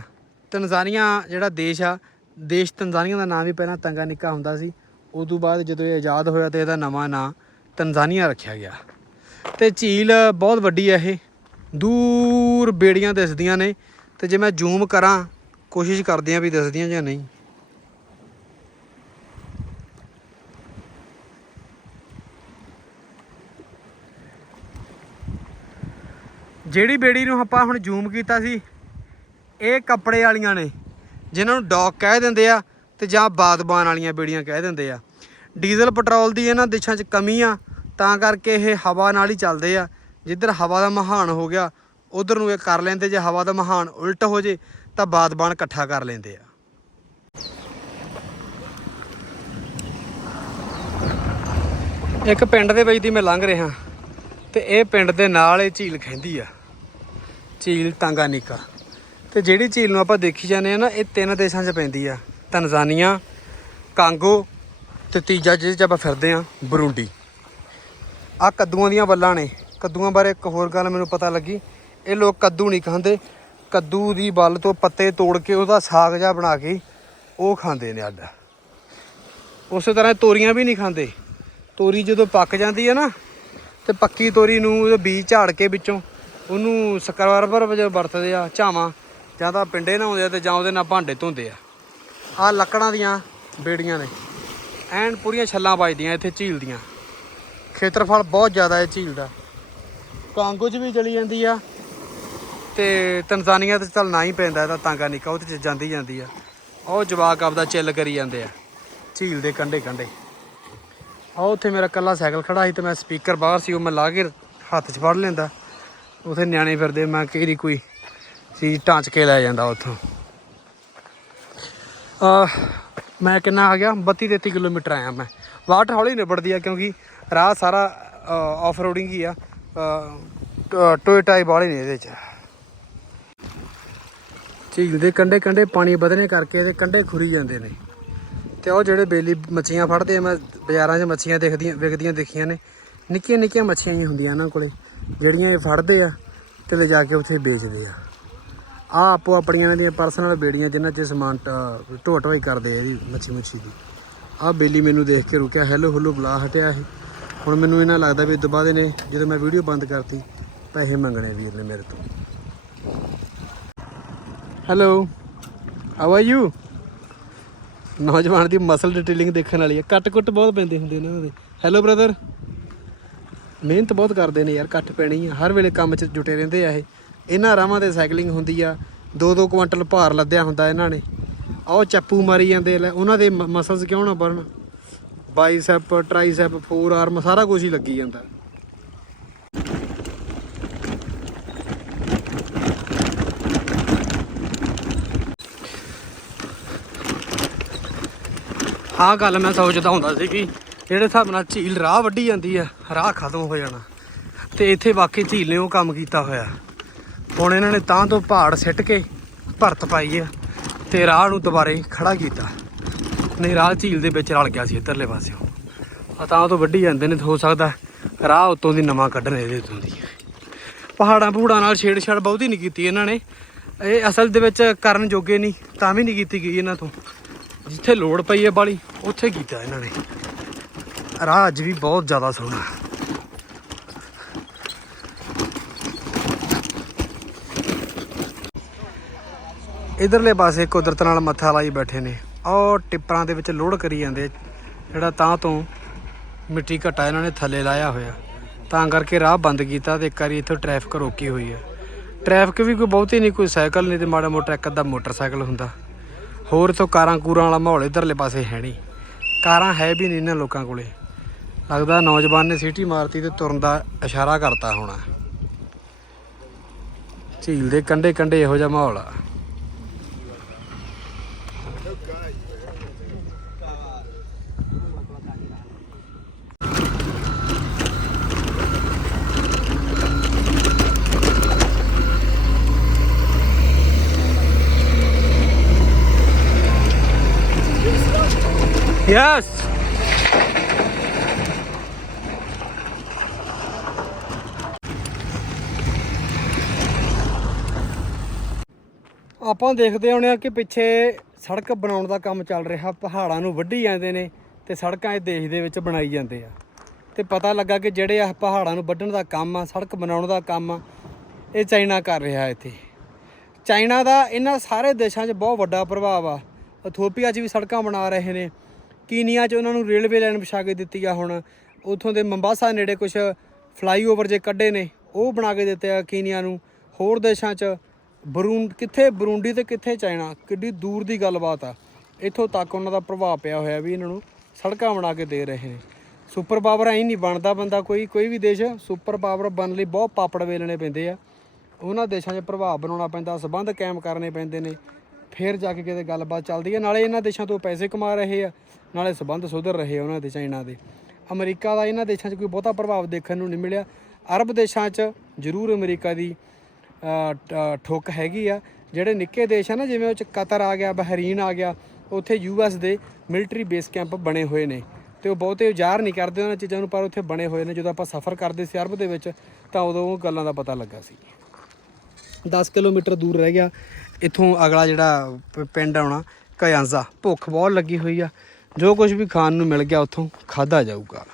A: ਤਨਜ਼ਾਨੀਆ ਜਿਹੜਾ ਦੇਸ਼ ਆ ਦੇਸ਼ ਤਨਜ਼ਾਨੀਆ ਦਾ ਨਾਮ ਵੀ ਪਹਿਲਾਂ ਤੰਗਾਨੀਕਾ ਹੁੰਦਾ ਸੀ। ਉਦੋਂ ਬਾਅਦ ਜਦੋਂ ਇਹ ਆਜ਼ਾਦ ਹੋਇਆ ਤੇ ਇਹਦਾ ਨਵਾਂ ਨਾਂ ਤਨਜ਼ਾਨੀਆ ਰੱਖਿਆ ਗਿਆ। ਤੇ ਝੀਲ ਬਹੁਤ ਵੱਡੀ ਹੈ ਇਹ। ਦੂਰ ਬੇੜੀਆਂ ਦਿਸਦੀਆਂ ਨੇ। ਤੇ ਜੇ ਮੈਂ ਜ਼ੂਮ ਕਰਾਂ, ਕੋਸ਼ਿਸ਼ ਕਰਦੇ ਆ ਵੀ ਦਿਸਦੀਆਂ ਜਾਂ ਨਹੀਂ। ਜਿਹੜੀ ਬੇੜੀ ਨੂੰ ਆਪਾਂ ਹੁਣ ਜ਼ੂਮ ਕੀਤਾ ਸੀ, ਇਹ ਕੱਪੜੇ ਵਾਲੀਆਂ ਨੇ, ਜਿਨ੍ਹਾਂ ਨੂੰ ਡੌਕ ਕਹਿ ਦਿੰਦੇ ਆ ਤੇ ਜਾਂ ਬਾਦਬਾਨ ਵਾਲੀਆਂ ਬੇੜੀਆਂ ਕਹਿ ਦਿੰਦੇ ਆ। ਡੀਜ਼ਲ ਪੈਟਰੋਲ ਦੀ ਇਹਨਾਂ ਦੇਸ਼ਾਂ 'ਚ ਕਮੀ ਆ, ਤਾਂ ਕਰਕੇ ਇਹ ਹਵਾ ਨਾਲ ਹੀ ਚੱਲਦੇ ਆ। ਜਿੱਧਰ ਹਵਾ ਦਾ ਮਹਾਨ ਹੋ ਗਿਆ, ਉਧਰ ਨੂੰ ਇਹ ਕਰ ਲੈਂਦੇ, ਜੇ ਹਵਾ ਦਾ ਮਹਾਨ ਉਲਟ ਹੋ ਜੇ, ਤਾਂ ਬਾਦਬਾਨ ਇਕੱਠਾ ਕਰ ਲੈਂਦੇ ਆ। ਇੱਕ ਪਿੰਡ ਦੇ ਵਿੱਚ ਦੀ ਮੈਂ ਲੰਘ ਰਿਹਾ, ਤੇ ਇਹ ਪਿੰਡ ਦੇ ਨਾਲ ਇਹ ਝੀਲ ਖੈਂਦੀ ਆ। ਝੀਲ ਟਾਂਗਾਨੀਕਾ। ਤੇ ਜਿਹੜੀ ਝੀਲ ਨੂੰ ਆਪਾਂ ਦੇਖੀ ਜਾਂਦੇ ਆ ਨਾ, ਇਹ ਤਿੰਨ ਦੇਸ਼ਾਂ 'ਚ ਪੈਂਦੀ ਆ। ਤਨਜ਼ਾਨੀਆ, ਕਾਂਗੋ ਤੇ ਤੀਜਾ ਜਿਹਦੇ 'ਚ ਆਪਾਂ ਫਿਰਦੇ ਆ ਬਰੂੰਡੀ। ਆ ਕੱਦੂਆਂ ਦੀਆਂ ਵੱਲਾਂ ਨੇ। ਕੱਦੂਆਂ ਬਾਰੇ ਇੱਕ ਹੋਰ ਗੱਲ ਮੈਨੂੰ ਪਤਾ ਲੱਗੀ। ਇਹ ਲੋਕ ਕੱਦੂ ਨਹੀਂ ਖਾਂਦੇ। ਕੱਦੂ ਦੀ ਵੱਲ ਤੋਂ ਪੱਤੇ ਤੋੜ ਕੇ ਉਹਦਾ ਸਾਗ ਜਿਹਾ ਬਣਾ ਕੇ ਉਹ ਖਾਂਦੇ ਨੇ ਅੱਡ। ਉਸੇ ਤਰ੍ਹਾਂ ਤੋਰੀਆਂ ਵੀ ਨਹੀਂ ਖਾਂਦੇ। ਤੋਰੀ ਜਦੋਂ ਪੱਕ ਜਾਂਦੀ ਹੈ ਨਾ, ਤੇ ਪੱਕੀ ਤੋਰੀ ਨੂੰ ਉਹਦੇ ਬੀਜ ਝਾੜ ਕੇ ਵਿੱਚੋਂ ਉਹਨੂੰ ਸਕਰਵਰ ਵਜੋਂ ਵਰਤਦੇ ਆ, ਝਾਵਾਂ। ਜਾਂ ਤਾਂ ਪਿੰਡੇ ਨਹਾਉਂਦੇ ਆ ਤੇ ਜਾਂ ਉਹਦੇ ਨਾਲ ਭਾਂਡੇ ਧੋਂਦੇ ਆ। ਆ ਲੱਕੜਾਂ ਦੀਆਂ ਬੇੜੀਆਂ ਨੇ। ਐਨ ਪੂਰੀਆਂ ਛੱਲਾਂ ਵੱਜਦੀਆਂ ਇੱਥੇ ਝੀਲ ਦੀਆਂ। ਖੇਤਰਫਲ ਬਹੁਤ ਜ਼ਿਆਦਾ ਹੈ ਝੀਲ ਦਾ। ਕਾਂਗੋ 'ਚ ਵੀ ਚਲੀ ਜਾਂਦੀ ਆ ਤੇ ਤਨਜ਼ਾਨੀਆ ਤੇ ਚੱਲਣਾ ਹੀ ਪੈਂਦਾ ਇਹਦਾ ਤਾਂਗਾ ਨਿੱਕਾ ਉਹਦੇ 'ਚ ਜਾਂਦੀ ਜਾਂਦੀ ਆ। ਉਹ ਜਵਾਕ ਆਪਦਾ ਚਿੱਲ ਕਰੀ ਜਾਂਦੇ ਆ, ਝੀਲ ਦੇ ਕੰਢੇ ਕੰਢੇ। ਆ ਉੱਥੇ ਮੇਰਾ ਕੱਲਾ ਸਾਈਕਲ ਖੜਾ ਸੀ ਤੇ ਮੈਂ ਸਪੀਕਰ ਬਾਹਰ ਸੀ, ਉਹ ਮੈਂ ਲਾ ਕੇ ਹੱਥ 'ਚ ਫੜ ਲੈਂਦਾ। ਉਥੇ ਨਿਆਣੇ ਫਿਰਦੇ, ਮੈਂ ਕਿਹੜੀ ਕੋਈ ਚੀਜ਼ ਢਾਂਚ ਕੇ ਲੈ ਜਾਂਦਾ ਉੱਥੋਂ। ਆ ਮੈਂ ਕਿੰਨਾ ਆ ਗਿਆ? 32 33 ਕਿਲੋਮੀਟਰ ਆਇਆ ਮੈਂ। ਵਾਟ ਹੌਲੀ ਨਿਬੜਦੀ ਆ ਕਿਉਂਕਿ ਰਾਹ ਸਾਰਾ ਆਫ ਰੋਡਿੰਗ ਹੀ ਆ। ਟੋਇਟਾ ਹੀ ਬਾਲੇ ਨੇ ਇਹਦੇ ਚ। ਝੀਲ ਦੇ ਕੰਢੇ ਕੰਢੇ ਪਾਣੀ ਵਧਣੇ ਕਰਕੇ ਇਹਦੇ ਕੰਢੇ ਖੁਰੀ ਜਾਂਦੇ ਨੇ। ਤੇ ਉਹ ਜਿਹੜੇ ਬੇਲੀ ਮੱਛੀਆਂ ਫੜਦੇ ਆ, ਮੈਂ ਬਾਜ਼ਾਰਾਂ 'ਚ ਮੱਛੀਆਂ ਦੇਖਦੀਆਂ, ਵਿਕਦੀਆਂ ਦੇਖੀਆਂ ਨੇ। ਨਿੱਕੀਆਂ ਨਿੱਕੀਆਂ ਮੱਛੀਆਂ ਹੀ ਹੁੰਦੀਆਂ ਇਹਨਾਂ ਕੋਲੇ, ਜਿਹੜੀਆਂ ਇਹ ਫੜਦੇ ਆ ਤੇ ਲੈ ਜਾ ਕੇ ਉੱਥੇ ਵੇਚਦੇ ਆ। ਆ ਆਪੋ ਆਪਣੀਆਂ ਇਹਨਾਂ ਦੀਆਂ ਪਰਸਨਲ ਬੇੜੀਆਂ ਜਿਨ੍ਹਾਂ 'ਚ ਸਮਾਨ ਟ- ਢੋਆ ਢੋਆਈ ਕਰਦੇ ਆ ਇਹਦੀ ਮੱਛੀ ਮੱਛੀ ਦੀ। ਆ ਬੇਲੀ ਮੈਨੂੰ ਦੇਖ ਕੇ ਰੁਕਿਆ ਹੈਲੋ ਹੁਲੋ ਬੁਲਾ ਹਟਿਆ ਇਹ। ਹੁਣ ਮੈਨੂੰ ਇਹਨਾਂ ਲੱਗਦਾ ਵੀ ਦੁਬਾਰਾ ਦੇ ਨੇ ਜਦੋਂ ਮੈਂ ਵੀਡੀਓ ਬੰਦ ਕਰਤੀ, ਪੈਸੇ ਮੰਗਣੇ ਵੀਰ ਨੇ ਮੇਰੇ ਤੋਂ। ਹੈਲੋ ਹਾਊ ਆਰ ਯੂ ਨੌਜਵਾਨ ਦੀ ਮਸਲ ਡਿਟੇਲਿੰਗ ਦੇਖਣ ਵਾਲੀ ਹੈ ਕੱਟ ਕੁੱਟ ਬਹੁਤ ਪੈਂਦੇ ਹੁੰਦੇ ਨੇ ਉਹਨਾਂ ਦੇ ਹੈਲੋ ਬ੍ਰਦਰ ਮਿਹਨਤ ਬਹੁਤ ਕਰਦੇ ਨੇ ਯਾਰ, ਕੱਟ ਪੈਣੀ ਆ। ਹਰ ਵੇਲੇ ਕੰਮ 'ਚ ਜੁਟੇ ਰਹਿੰਦੇ ਆ ਇਹ। ਇਹਨਾਂ ਰਾਵਾਂ ਤੇ ਸਾਈਕਲਿੰਗ ਹੁੰਦੀ ਆ 2-2 ਕੁਇੰਟਲ ਭਾਰ ਲੱਦਿਆ ਹੁੰਦਾ ਇਹਨਾਂ ਨੇ। ਉਹ ਚੱਪੂ ਮਾਰੀ ਜਾਂਦੇ ਲੈ, ਉਹਨਾਂ ਦੇ ਮਸਲਸ ਕਿਉਂ ਨਾ burn bicep tricep forearm ਸਾਰਾ ਕੁਝ ਹੀ ਲੱਗੀ ਜਾਂਦਾ। ਆਹ ਗੱਲ ਮੈਂ ਸੋਚਦਾ ਹੁੰਦਾ ਸੀ ਕਿ ਜਿਹੜੇ ਹਿਸਾਬ ਨਾਲ ਝੀਲ ਰਾਹ ਵੱਢੀ ਜਾਂਦੀ ਆ, ਰਾਹ ਖਤਮ ਹੋ ਜਾਣਾ। ਤੇ ਇੱਥੇ ਵਾਕਈ ਝੀਲ ਨੇ ਉਹ ਕੰਮ ਕੀਤਾ ਹੋਇਆ। ਹੁਣ ਇਹਨਾਂ ਨੇ ਤਾਂ ਤੋਂ ਪਹਾੜ ਸਿੱਟ ਕੇ ਭਰਤ ਪਾਈ ਆ ਤੇ ਰਾਹ ਨੂੰ ਦੁਬਾਰੇ ਖੜਾ ਕੀਤਾ। ਨਹੀਂ, ਰਾਹ ਝੀਲ ਦੇ ਵਿੱਚ ਰਲ ਗਿਆ ਸੀ ਇੱਧਰਲੇ ਪਾਸਿਓਂ। ਆ ਤਾਂ ਤੋਂ ਵੱਢੀ ਜਾਂਦੇ ਨੇ, ਤੇ ਹੋ ਸਕਦਾ ਰਾਹ ਉਤੋਂ ਦੀ ਨਵਾਂ ਕੱਢਣ ਇਹਦੇ ਉਤੋਂ ਦੀ। ਪਹਾੜਾਂ ਪਹੂੜਾਂ ਨਾਲ ਛੇੜਛਾੜ ਬਹੁਤੀ ਨਹੀਂ ਕੀਤੀ ਇਹਨਾਂ ਨੇ। ਇਹ ਅਸਲ ਦੇ ਵਿੱਚ ਕਰਨ ਜੋਗੇ ਨਹੀਂ, ਤਾਂ ਵੀ ਨਹੀਂ ਕੀਤੀ ਗਈ ਇਹਨਾਂ ਤੋਂ। ਜਿੱਥੇ ਲੋੜ ਪਈ ਹੈ ਬਾਲੀ, ਉੱਥੇ ਕੀਤਾ ਇਹਨਾਂ ਨੇ। ਰਾਹ ਅੱਜ ਵੀ ਬਹੁਤ ਜ਼ਿਆਦਾ ਸੋਹਣਾ। ਇਧਰਲੇ ਪਾਸੇ ਕੁਦਰਤ ਨਾਲ ਮੱਥਾ ਲਾਈ ਬੈਠੇ ਨੇ। ਔਰ ਟਿੱਪਰਾਂ ਦੇ ਵਿੱਚ ਲੋਡ ਕਰੀ ਜਾਂਦੇ। ਜਿਹੜਾ ਤਾਂ ਤੋਂ ਮਿੱਟੀ ਘਟਾ ਇਹਨਾਂ ਨੇ ਥੱਲੇ ਲਾਇਆ ਹੋਇਆ। ਤਾਂ ਕਰਕੇ ਰਾਹ ਬੰਦ ਕੀਤਾ ਤੇ ਇੱਕ ਵਾਰੀ ਇੱਥੋਂ ਟ੍ਰੈਫਿਕ ਰੋਕੀ ਹੋਈ ਹੈ। ਟ੍ਰੈਫਿਕ ਵੀ ਕੋਈ ਬਹੁਤੀ ਨਹੀਂ, ਕੋਈ ਸਾਈਕਲ ਨਹੀਂ ਤੇ ਮਾੜਾ ਮੋਟਾ ਇੱਕ ਅੱਧਾ ਮੋਟਰਸਾਈਕਲ ਹੁੰਦਾ। ਹੋਰ ਤੋਂ ਕਾਰਾਂ ਕੂਰਾਂ ਵਾਲਾ ਮਾਹੌਲ ਇਧਰਲੇ ਪਾਸੇ ਹੈ ਨਹੀਂ। ਕਾਰਾਂ ਹੈ ਵੀ ਨਹੀਂ ਇਹਨਾਂ ਲੋਕਾਂ ਕੋਲੇ। ਲੱਗਦਾ ਨੌਜਵਾਨ ਨੇ ਸੀਟੀ ਮਾਰਤੀ ਤੇ ਤੁਰਨ ਦਾ ਇਸ਼ਾਰਾ ਕਰਤਾ ਹੋਣਾ। ਝੀਲ ਦੇ ਕੰਢੇ ਕੰਢੇ ਇਹੋ ਜਿਹਾ ਮਾਹੌਲ ਆ। Yes. ਆਪਾਂ ਦੇਖਦੇ ਹੋਣੇ ਆ ਕਿ ਪਿੱਛੇ ਸੜਕ ਬਣਾਉਣ ਦਾ ਕੰਮ ਚੱਲ ਰਿਹਾ। ਪਹਾੜਾਂ ਨੂੰ ਵੱਢੀ ਜਾਂਦੇ ਨੇ ਤੇ ਸੜਕਾਂ ਇਹ ਦੇਸ਼ ਦੇ ਵਿੱਚ ਬਣਾਈ ਜਾਂਦੇ ਆ। ਤੇ ਪਤਾ ਲੱਗਾ ਕਿ ਜਿਹੜੇ ਆ ਪਹਾੜਾਂ ਨੂੰ ਵੱਢਣ ਦਾ ਕੰਮ ਆ, ਸੜਕ ਬਣਾਉਣ ਦਾ ਕੰਮ ਆ, ਇਹ ਚਾਈਨਾ ਕਰ ਰਿਹਾ ਇੱਥੇ। ਚਾਈਨਾ ਦਾ ਇਹਨਾਂ ਸਾਰੇ ਦੇਸ਼ਾਂ 'ਚ ਬਹੁਤ ਵੱਡਾ ਪ੍ਰਭਾਵ ਆ। ਇਥੋਪੀਆ 'ਚ ਵੀ ਸੜਕਾਂ ਬਣਾ ਰਹੇ ਨੇ। ਕੀਨੀਆ 'ਚ ਉਹਨਾਂ ਨੂੰ ਰੇਲਵੇ ਲਾਈਨ ਵਿਛਾ ਕੇ ਦਿੱਤੀ ਆ ਹੁਣ। ਉਥੋਂ ਦੇ ਮੰਬਾਸਾ ਨੇੜੇ ਕੁਝ ਫਲਾਈਓਵਰ ਜੇ ਕੱਢੇ ਨੇ, ਉਹ ਬਣਾ ਕੇ ਦਿੱਤੇ ਆ ਕੀਨੀਆ ਨੂੰ। ਹੋਰ ਦੇਸ਼ਾਂ 'ਚ ਬਰੂਨ, ਕਿੱਥੇ ਬਰੂੰਡੀ ਤੇ ਕਿੱਥੇ ਚਾਈਨਾ? ਕਿੱਡੀ ਦੂਰ ਦੀ ਗੱਲਬਾਤ ਆ। ਇੱਥੋਂ ਤੱਕ ਉਹਨਾਂ ਦਾ ਪ੍ਰਭਾਵ ਪਿਆ ਹੋਇਆ ਵੀ ਇਹਨਾਂ ਨੂੰ ਸੜਕਾਂ ਬਣਾ ਕੇ ਦੇ ਰਹੇ ਨੇ। ਸੁਪਰ ਪਾਵਰ ਐਂ ਨਹੀਂ ਬਣਦਾ ਬੰਦਾ ਕੋਈ ਕੋਈ ਵੀ ਦੇਸ਼ ਸੁਪਰ ਪਾਵਰ ਬਣਨ ਲਈ ਬਹੁਤ ਪਾਪੜ ਵੇਲਣੇ ਪੈਂਦੇ ਆ। ਉਹਨਾਂ ਦੇਸ਼ਾਂ 'ਚ ਪ੍ਰਭਾਵ ਬਣਾਉਣਾ ਪੈਂਦਾ, ਸਬੰਧ ਕਾਇਮ ਕਰਨੇ ਪੈਂਦੇ ਨੇ। ਫਿਰ ਜਾ ਕੇ ਕਿਤੇ ਗੱਲਬਾਤ ਚੱਲਦੀ ਹੈ ਨਾਲੇ ਇਹਨਾਂ ਦੇਸ਼ਾਂ ਤੋਂ ਪੈਸੇ ਕਮਾ ਰਹੇ ਆ। ਨਾਲੇ ਸਬੰਧ ਸੁਧਰ ਰਹੇ ਉਹਨਾਂ ਦੇ ਚਾਈਨਾ ਦੇ। ਅਮਰੀਕਾ ਦਾ ਇਹਨਾਂ ਦੇਸ਼ਾਂ 'ਚ ਕੋਈ ਬਹੁਤਾ ਪ੍ਰਭਾਵ ਦੇਖਣ ਨੂੰ ਨਹੀਂ ਮਿਲਿਆ। ਅਰਬ ਦੇਸ਼ਾਂ 'ਚ ਜ਼ਰੂਰ ਅਮਰੀਕਾ ਦੀ ਅ, ਹੈਗੀ ਆ। ਜਿਹੜੇ ਨਿੱਕੇ ਦੇਸ਼ ਆ ਨਾ ਜਿਵੇਂ ਉਹ 'ਚ ਕਤਰ ਆ ਗਿਆ ਬਹਰੀਨ ਆ ਗਿਆ ਉੱਥੇ ਯੂਐਸ ਦੇ ਮਿਲਟਰੀ ਬੇਸ ਕੈਂਪ ਬਣੇ ਹੋਏ ਨੇ। ਤੇ ਉਹ ਬਹੁਤੇ ਉਜਾਰ ਨਹੀਂ ਕਰਦੇ ਉਹਨਾਂ ਚੀਜ਼ਾਂ ਨੂੰ ਪਰ ਉੱਥੇ ਬਣੇ ਹੋਏ ਨੇ। ਜਦੋਂ ਆਪਾਂ ਸਫ਼ਰ ਕਰਦੇ ਸੀ ਅਰਬ ਦੇ ਵਿੱਚ ਤਾਂ ਉਦੋਂ ਉਹ ਗੱਲਾਂ ਦਾ ਪਤਾ ਲੱਗਾ ਸੀ। 10 ਕਿਲੋਮੀਟਰ ਦੂਰ ਰਹਿ ਗਿਆ। ਇੱਥੋਂ ਅਗਲਾ ਜਿਹੜਾ ਪ- ਪਿੰਡ ਆਉਣਾ ਕਯਾਂਜ਼ਾ ਭੁੱਖ ਬਹੁਤ ਲੱਗੀ ਹੋਈ ਆ। ਜੋ ਕੁਝ ਵੀ ਖਾਣ ਨੂੰ ਮਿਲ ਗਿਆ ਉੱਥੋਂ ਖਾਦਾ ਜਾਊਗਾ।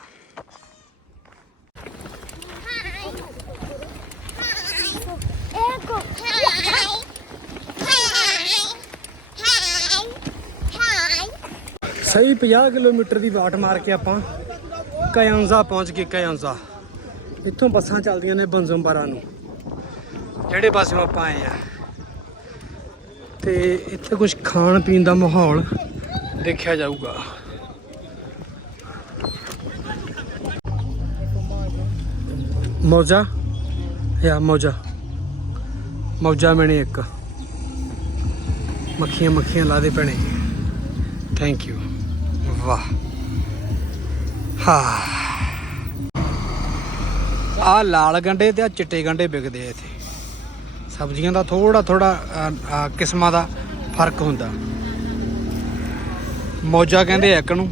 A: ਸਹੀ 50 ਕਿਲੋਮੀਟਰ ਦੀ ਵਾਟ ਮਾਰ ਕੇ ਆਪਾਂ ਕਯਾਂਜ਼ਾ ਪਹੁੰਚ ਗਏ, ਕਯਾਂਜ਼ਾ। ਇੱਥੋਂ ਬੱਸਾਂ ਚੱਲਦੀਆਂ ਨੇ ਬੰਜ਼ਮਬਾਰਾ ਨੂੰ। ਜਿਹੜੇ ਪਾਸਿਓਂ ਆਪਾਂ ਆਏ ਆ। ਤੇ ਇੱਥੇ ਕੁਝ ਖਾਣ ਪੀਣ ਦਾ ਮਾਹੌਲ ਦੇਖਿਆ ਜਾਊਗਾ। ਮੌਜਾ? ਯਾ ਮੌਜਾ? ਮੌਜਾ ਮੈਨੇ ਇੱਕ। ਮੱਖੀਆਂ ਮੱਖੀਆਂ ਲਾ ਦੇ ਭੈਣੇ। ਥੈਂਕ ਯੂ ਵਾਹ। ਹਾਂ। ਆ ਲਾਲ ਗੰਡੇ ਤੇ ਆ ਚਿੱਟੇ ਗੰਡੇ ਵਿਕਦੇ ਆ ਇੱਥੇ। ਸਬਜ਼ੀਆਂ ਦਾ ਥੋੜਾ ਥੋੜਾ ਕਿਸਮਾਂ ਦਾ ਫ਼ਰਕ ਹੁੰਦਾ। ਮੌਜਾ ਕਹਿੰਦੇ ਆ ਇੱਕ ਨੂੰ।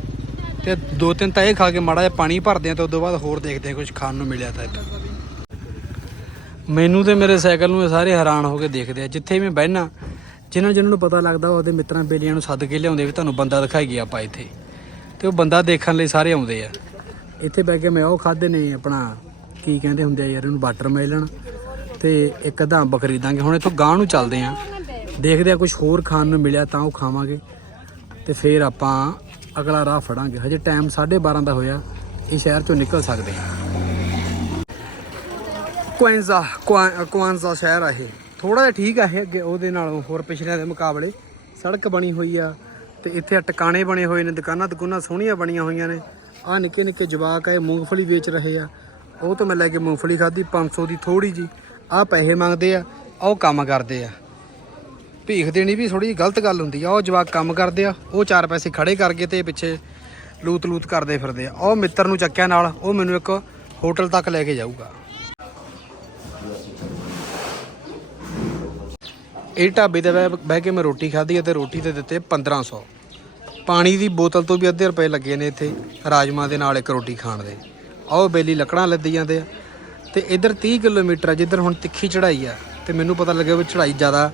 A: ਤੇ ਦੋ ਤਿੰਨ ਤਾਂ ਇਹ ਖਾ ਕੇ ਮਾੜਾ ਜਿਹਾ ਪਾਣੀ ਭਰਦੇ ਆ ਤੇ ਉਦੋਂ ਬਾਅਦ ਹੋਰ ਦੇਖਦੇ ਆ ਕੁਝ ਖਾਣ ਨੂੰ ਮਿਲਿਆ ਤਾਂ ਇੱਥੇ। ਮੈਨੂੰ ਤੇ ਮੇਰੇ ਸਾਈਕਲ ਨੂੰ ਇਹ ਸਾਰੇ ਹੈਰਾਨ ਹੋ ਕੇ ਦੇਖਦੇ ਆ। ਜਿੱਥੇ ਮੈਂ ਬਹਿਣਾ ਜਿਨ੍ਹਾਂ ਜਿਨ੍ਹਾਂ ਨੂੰ ਪਤਾ ਲੱਗਦਾ ਉਹਦੇ ਮਿੱਤਰਾਂ ਬੇਲੀਆਂ ਨੂੰ ਸੱਦ ਕੇ ਲਿਆਉਂਦੇ ਵੀ ਤੁਹਾਨੂੰ ਬੰਦਾ ਦਿਖਾਈ ਦਿਖਾਈਏ ਆਪਾਂ ਇੱਥੇ। ਤੇ ਉਹ ਬੰਦਾ ਦੇਖਣ ਲਈ ਸਾਰੇ ਆਉਂਦੇ ਆ। ਇੱਥੇ ਬਹਿ ਕੇ ਮੈਂ ਉਹ ਖਾਦੇ ਨੇ ਆਪਣਾ, ਕੀ ਕਹਿੰਦੇ ਹੁੰਦੇ ਆ ਯਾਰ ਇਹਨੂੰ ਵਾਟਰਮੈਲਨ ਤੇ ਇੱਕ ਅੱਧਾ ਅੰਬ ਖਰੀਦਾਂਗੇ। ਹੁਣ ਇੱਥੋਂ ਗਾਂ ਨੂੰ ਚੱਲਦੇ ਆ। ਦੇਖਦੇ ਆ ਕੁਝ ਹੋਰ ਖਾਣ ਨੂੰ ਮਿਲਿਆ ਤਾਂ ਉਹ ਖਾਵਾਂਗੇ। ਤੇ ਫਿਰ ਆਪਾਂ ਅਗਲਾ ਰਾਹ ਫੜਾਂਗੇ। ਹਜੇ ਟਾਈਮ 12:30 ਦਾ ਹੋਇਆ। ਇਹ ਸ਼ਹਿਰ ਚੋਂ ਨਿਕਲ ਸਕਦੇ ਹਾਂ। ਕੁਐਂਜ਼ਾ ਕੁਆ- ਕੁਆਂਜ਼ਾ ਸ਼ਹਿਰ ਆ ਇਹ। ਥੋੜਾ ਜਿਹਾ ਠੀਕ ਆ ਇਹ ਅੱਗੇ, ਉਹਦੇ ਨਾਲੋਂ ਹੋਰ ਪਿਛਲਿਆਂ ਦੇ ਮੁਕਾਬਲੇ। ਸੜਕ ਬਣੀ ਹੋਈ ਆ ਤੇ ਇੱਥੇ ਟਿਕਾਣੇ ਬਣੇ ਹੋਏ ਨੇ, ਦੁਕਾਨਾਂ ਦੁਕਾਨਾਂ ਸੋਹਣੀਆਂ ਬਣੀਆਂ ਹੋਈਆਂ ਨੇ। ਆ ਨਿੱਕੇ ਨਿੱਕੇ ਜਵਾਕ ਆ, ਇਹ ਮੂੰਗਫਲੀ ਵੇਚ ਰਹੇ ਆ। ਉਹ ਤੋਂ ਮੈਂ ਲੈ ਕੇ ਮੂੰਗਫਲੀ ਖਾਧੀ 500 ਦੀ ਥੋੜੀ ਜੀ ਆ ਪੈਸੇ ਮੰਗਦੇ ਆ ਉਹ ਕੰਮ ਕਰਦੇ ਆ। ਭੀਖ ਦੇਣੀ ਵੀ ਥੋੜੀ ਗਲਤ ਗੱਲ ਹੁੰਦੀ ਆ। ਉਹ ਜਵਾਕ ਕੰਮ ਕਰਦੇ ਆ, ਉਹ ਚਾਰ ਪੈਸੇ ਖੜੇ ਕਰਕੇ ਤੇ ਪਿੱਛੇ ਲੂਤ ਲੂਤ ਕਰਦੇ ਫਿਰਦੇ ਆ। ਉਹ ਮਿੱਤਰ ਨੂੰ ਚੱਕਿਆ ਨਾਲ, ਉਹ ਮੈਨੂੰ ਇੱਕ ਹੋਟਲ ਤੱਕ ਲੈ ਕੇ ਜਾਊਗਾ। ਇਹ ਢਾਬੇ ਤੇ ਬਹਿ ਬਹਿ ਕੇ ਮੈਂ ਰੋਟੀ ਖਾਧੀ ਅਤੇ ਰੋਟੀ ਤੇ ਦਿੱਤੇ 1500 ਪਾਣੀ ਦੀ ਬੋਤਲ ਤੋਂ ਵੀ ਅੱਧੇ ਰੁਪਏ ਲੱਗੇ ਨੇ ਇੱਥੇ, ਰਾਜਮਾ ਦੇ ਨਾਲ ਇੱਕ ਰੋਟੀ ਖਾਣ ਦੇ। ਆਓ ਬੇਲੀ ਲੱਕੜਾਂ ਲੱਦੀ ਜਾਂਦੇ ਆ। ਤੇ ਇੱਧਰ 30 ਕਿਲੋਮੀਟਰ ਆ, ਜਿੱਧਰ ਹੁਣ ਤਿੱਖੀ ਚੜਾਈ ਆ, ਤੇ ਮੈਨੂੰ ਪਤਾ ਲੱਗਿਆ ਵੀ ਚੜਾਈ ਜ਼ਿਆਦਾ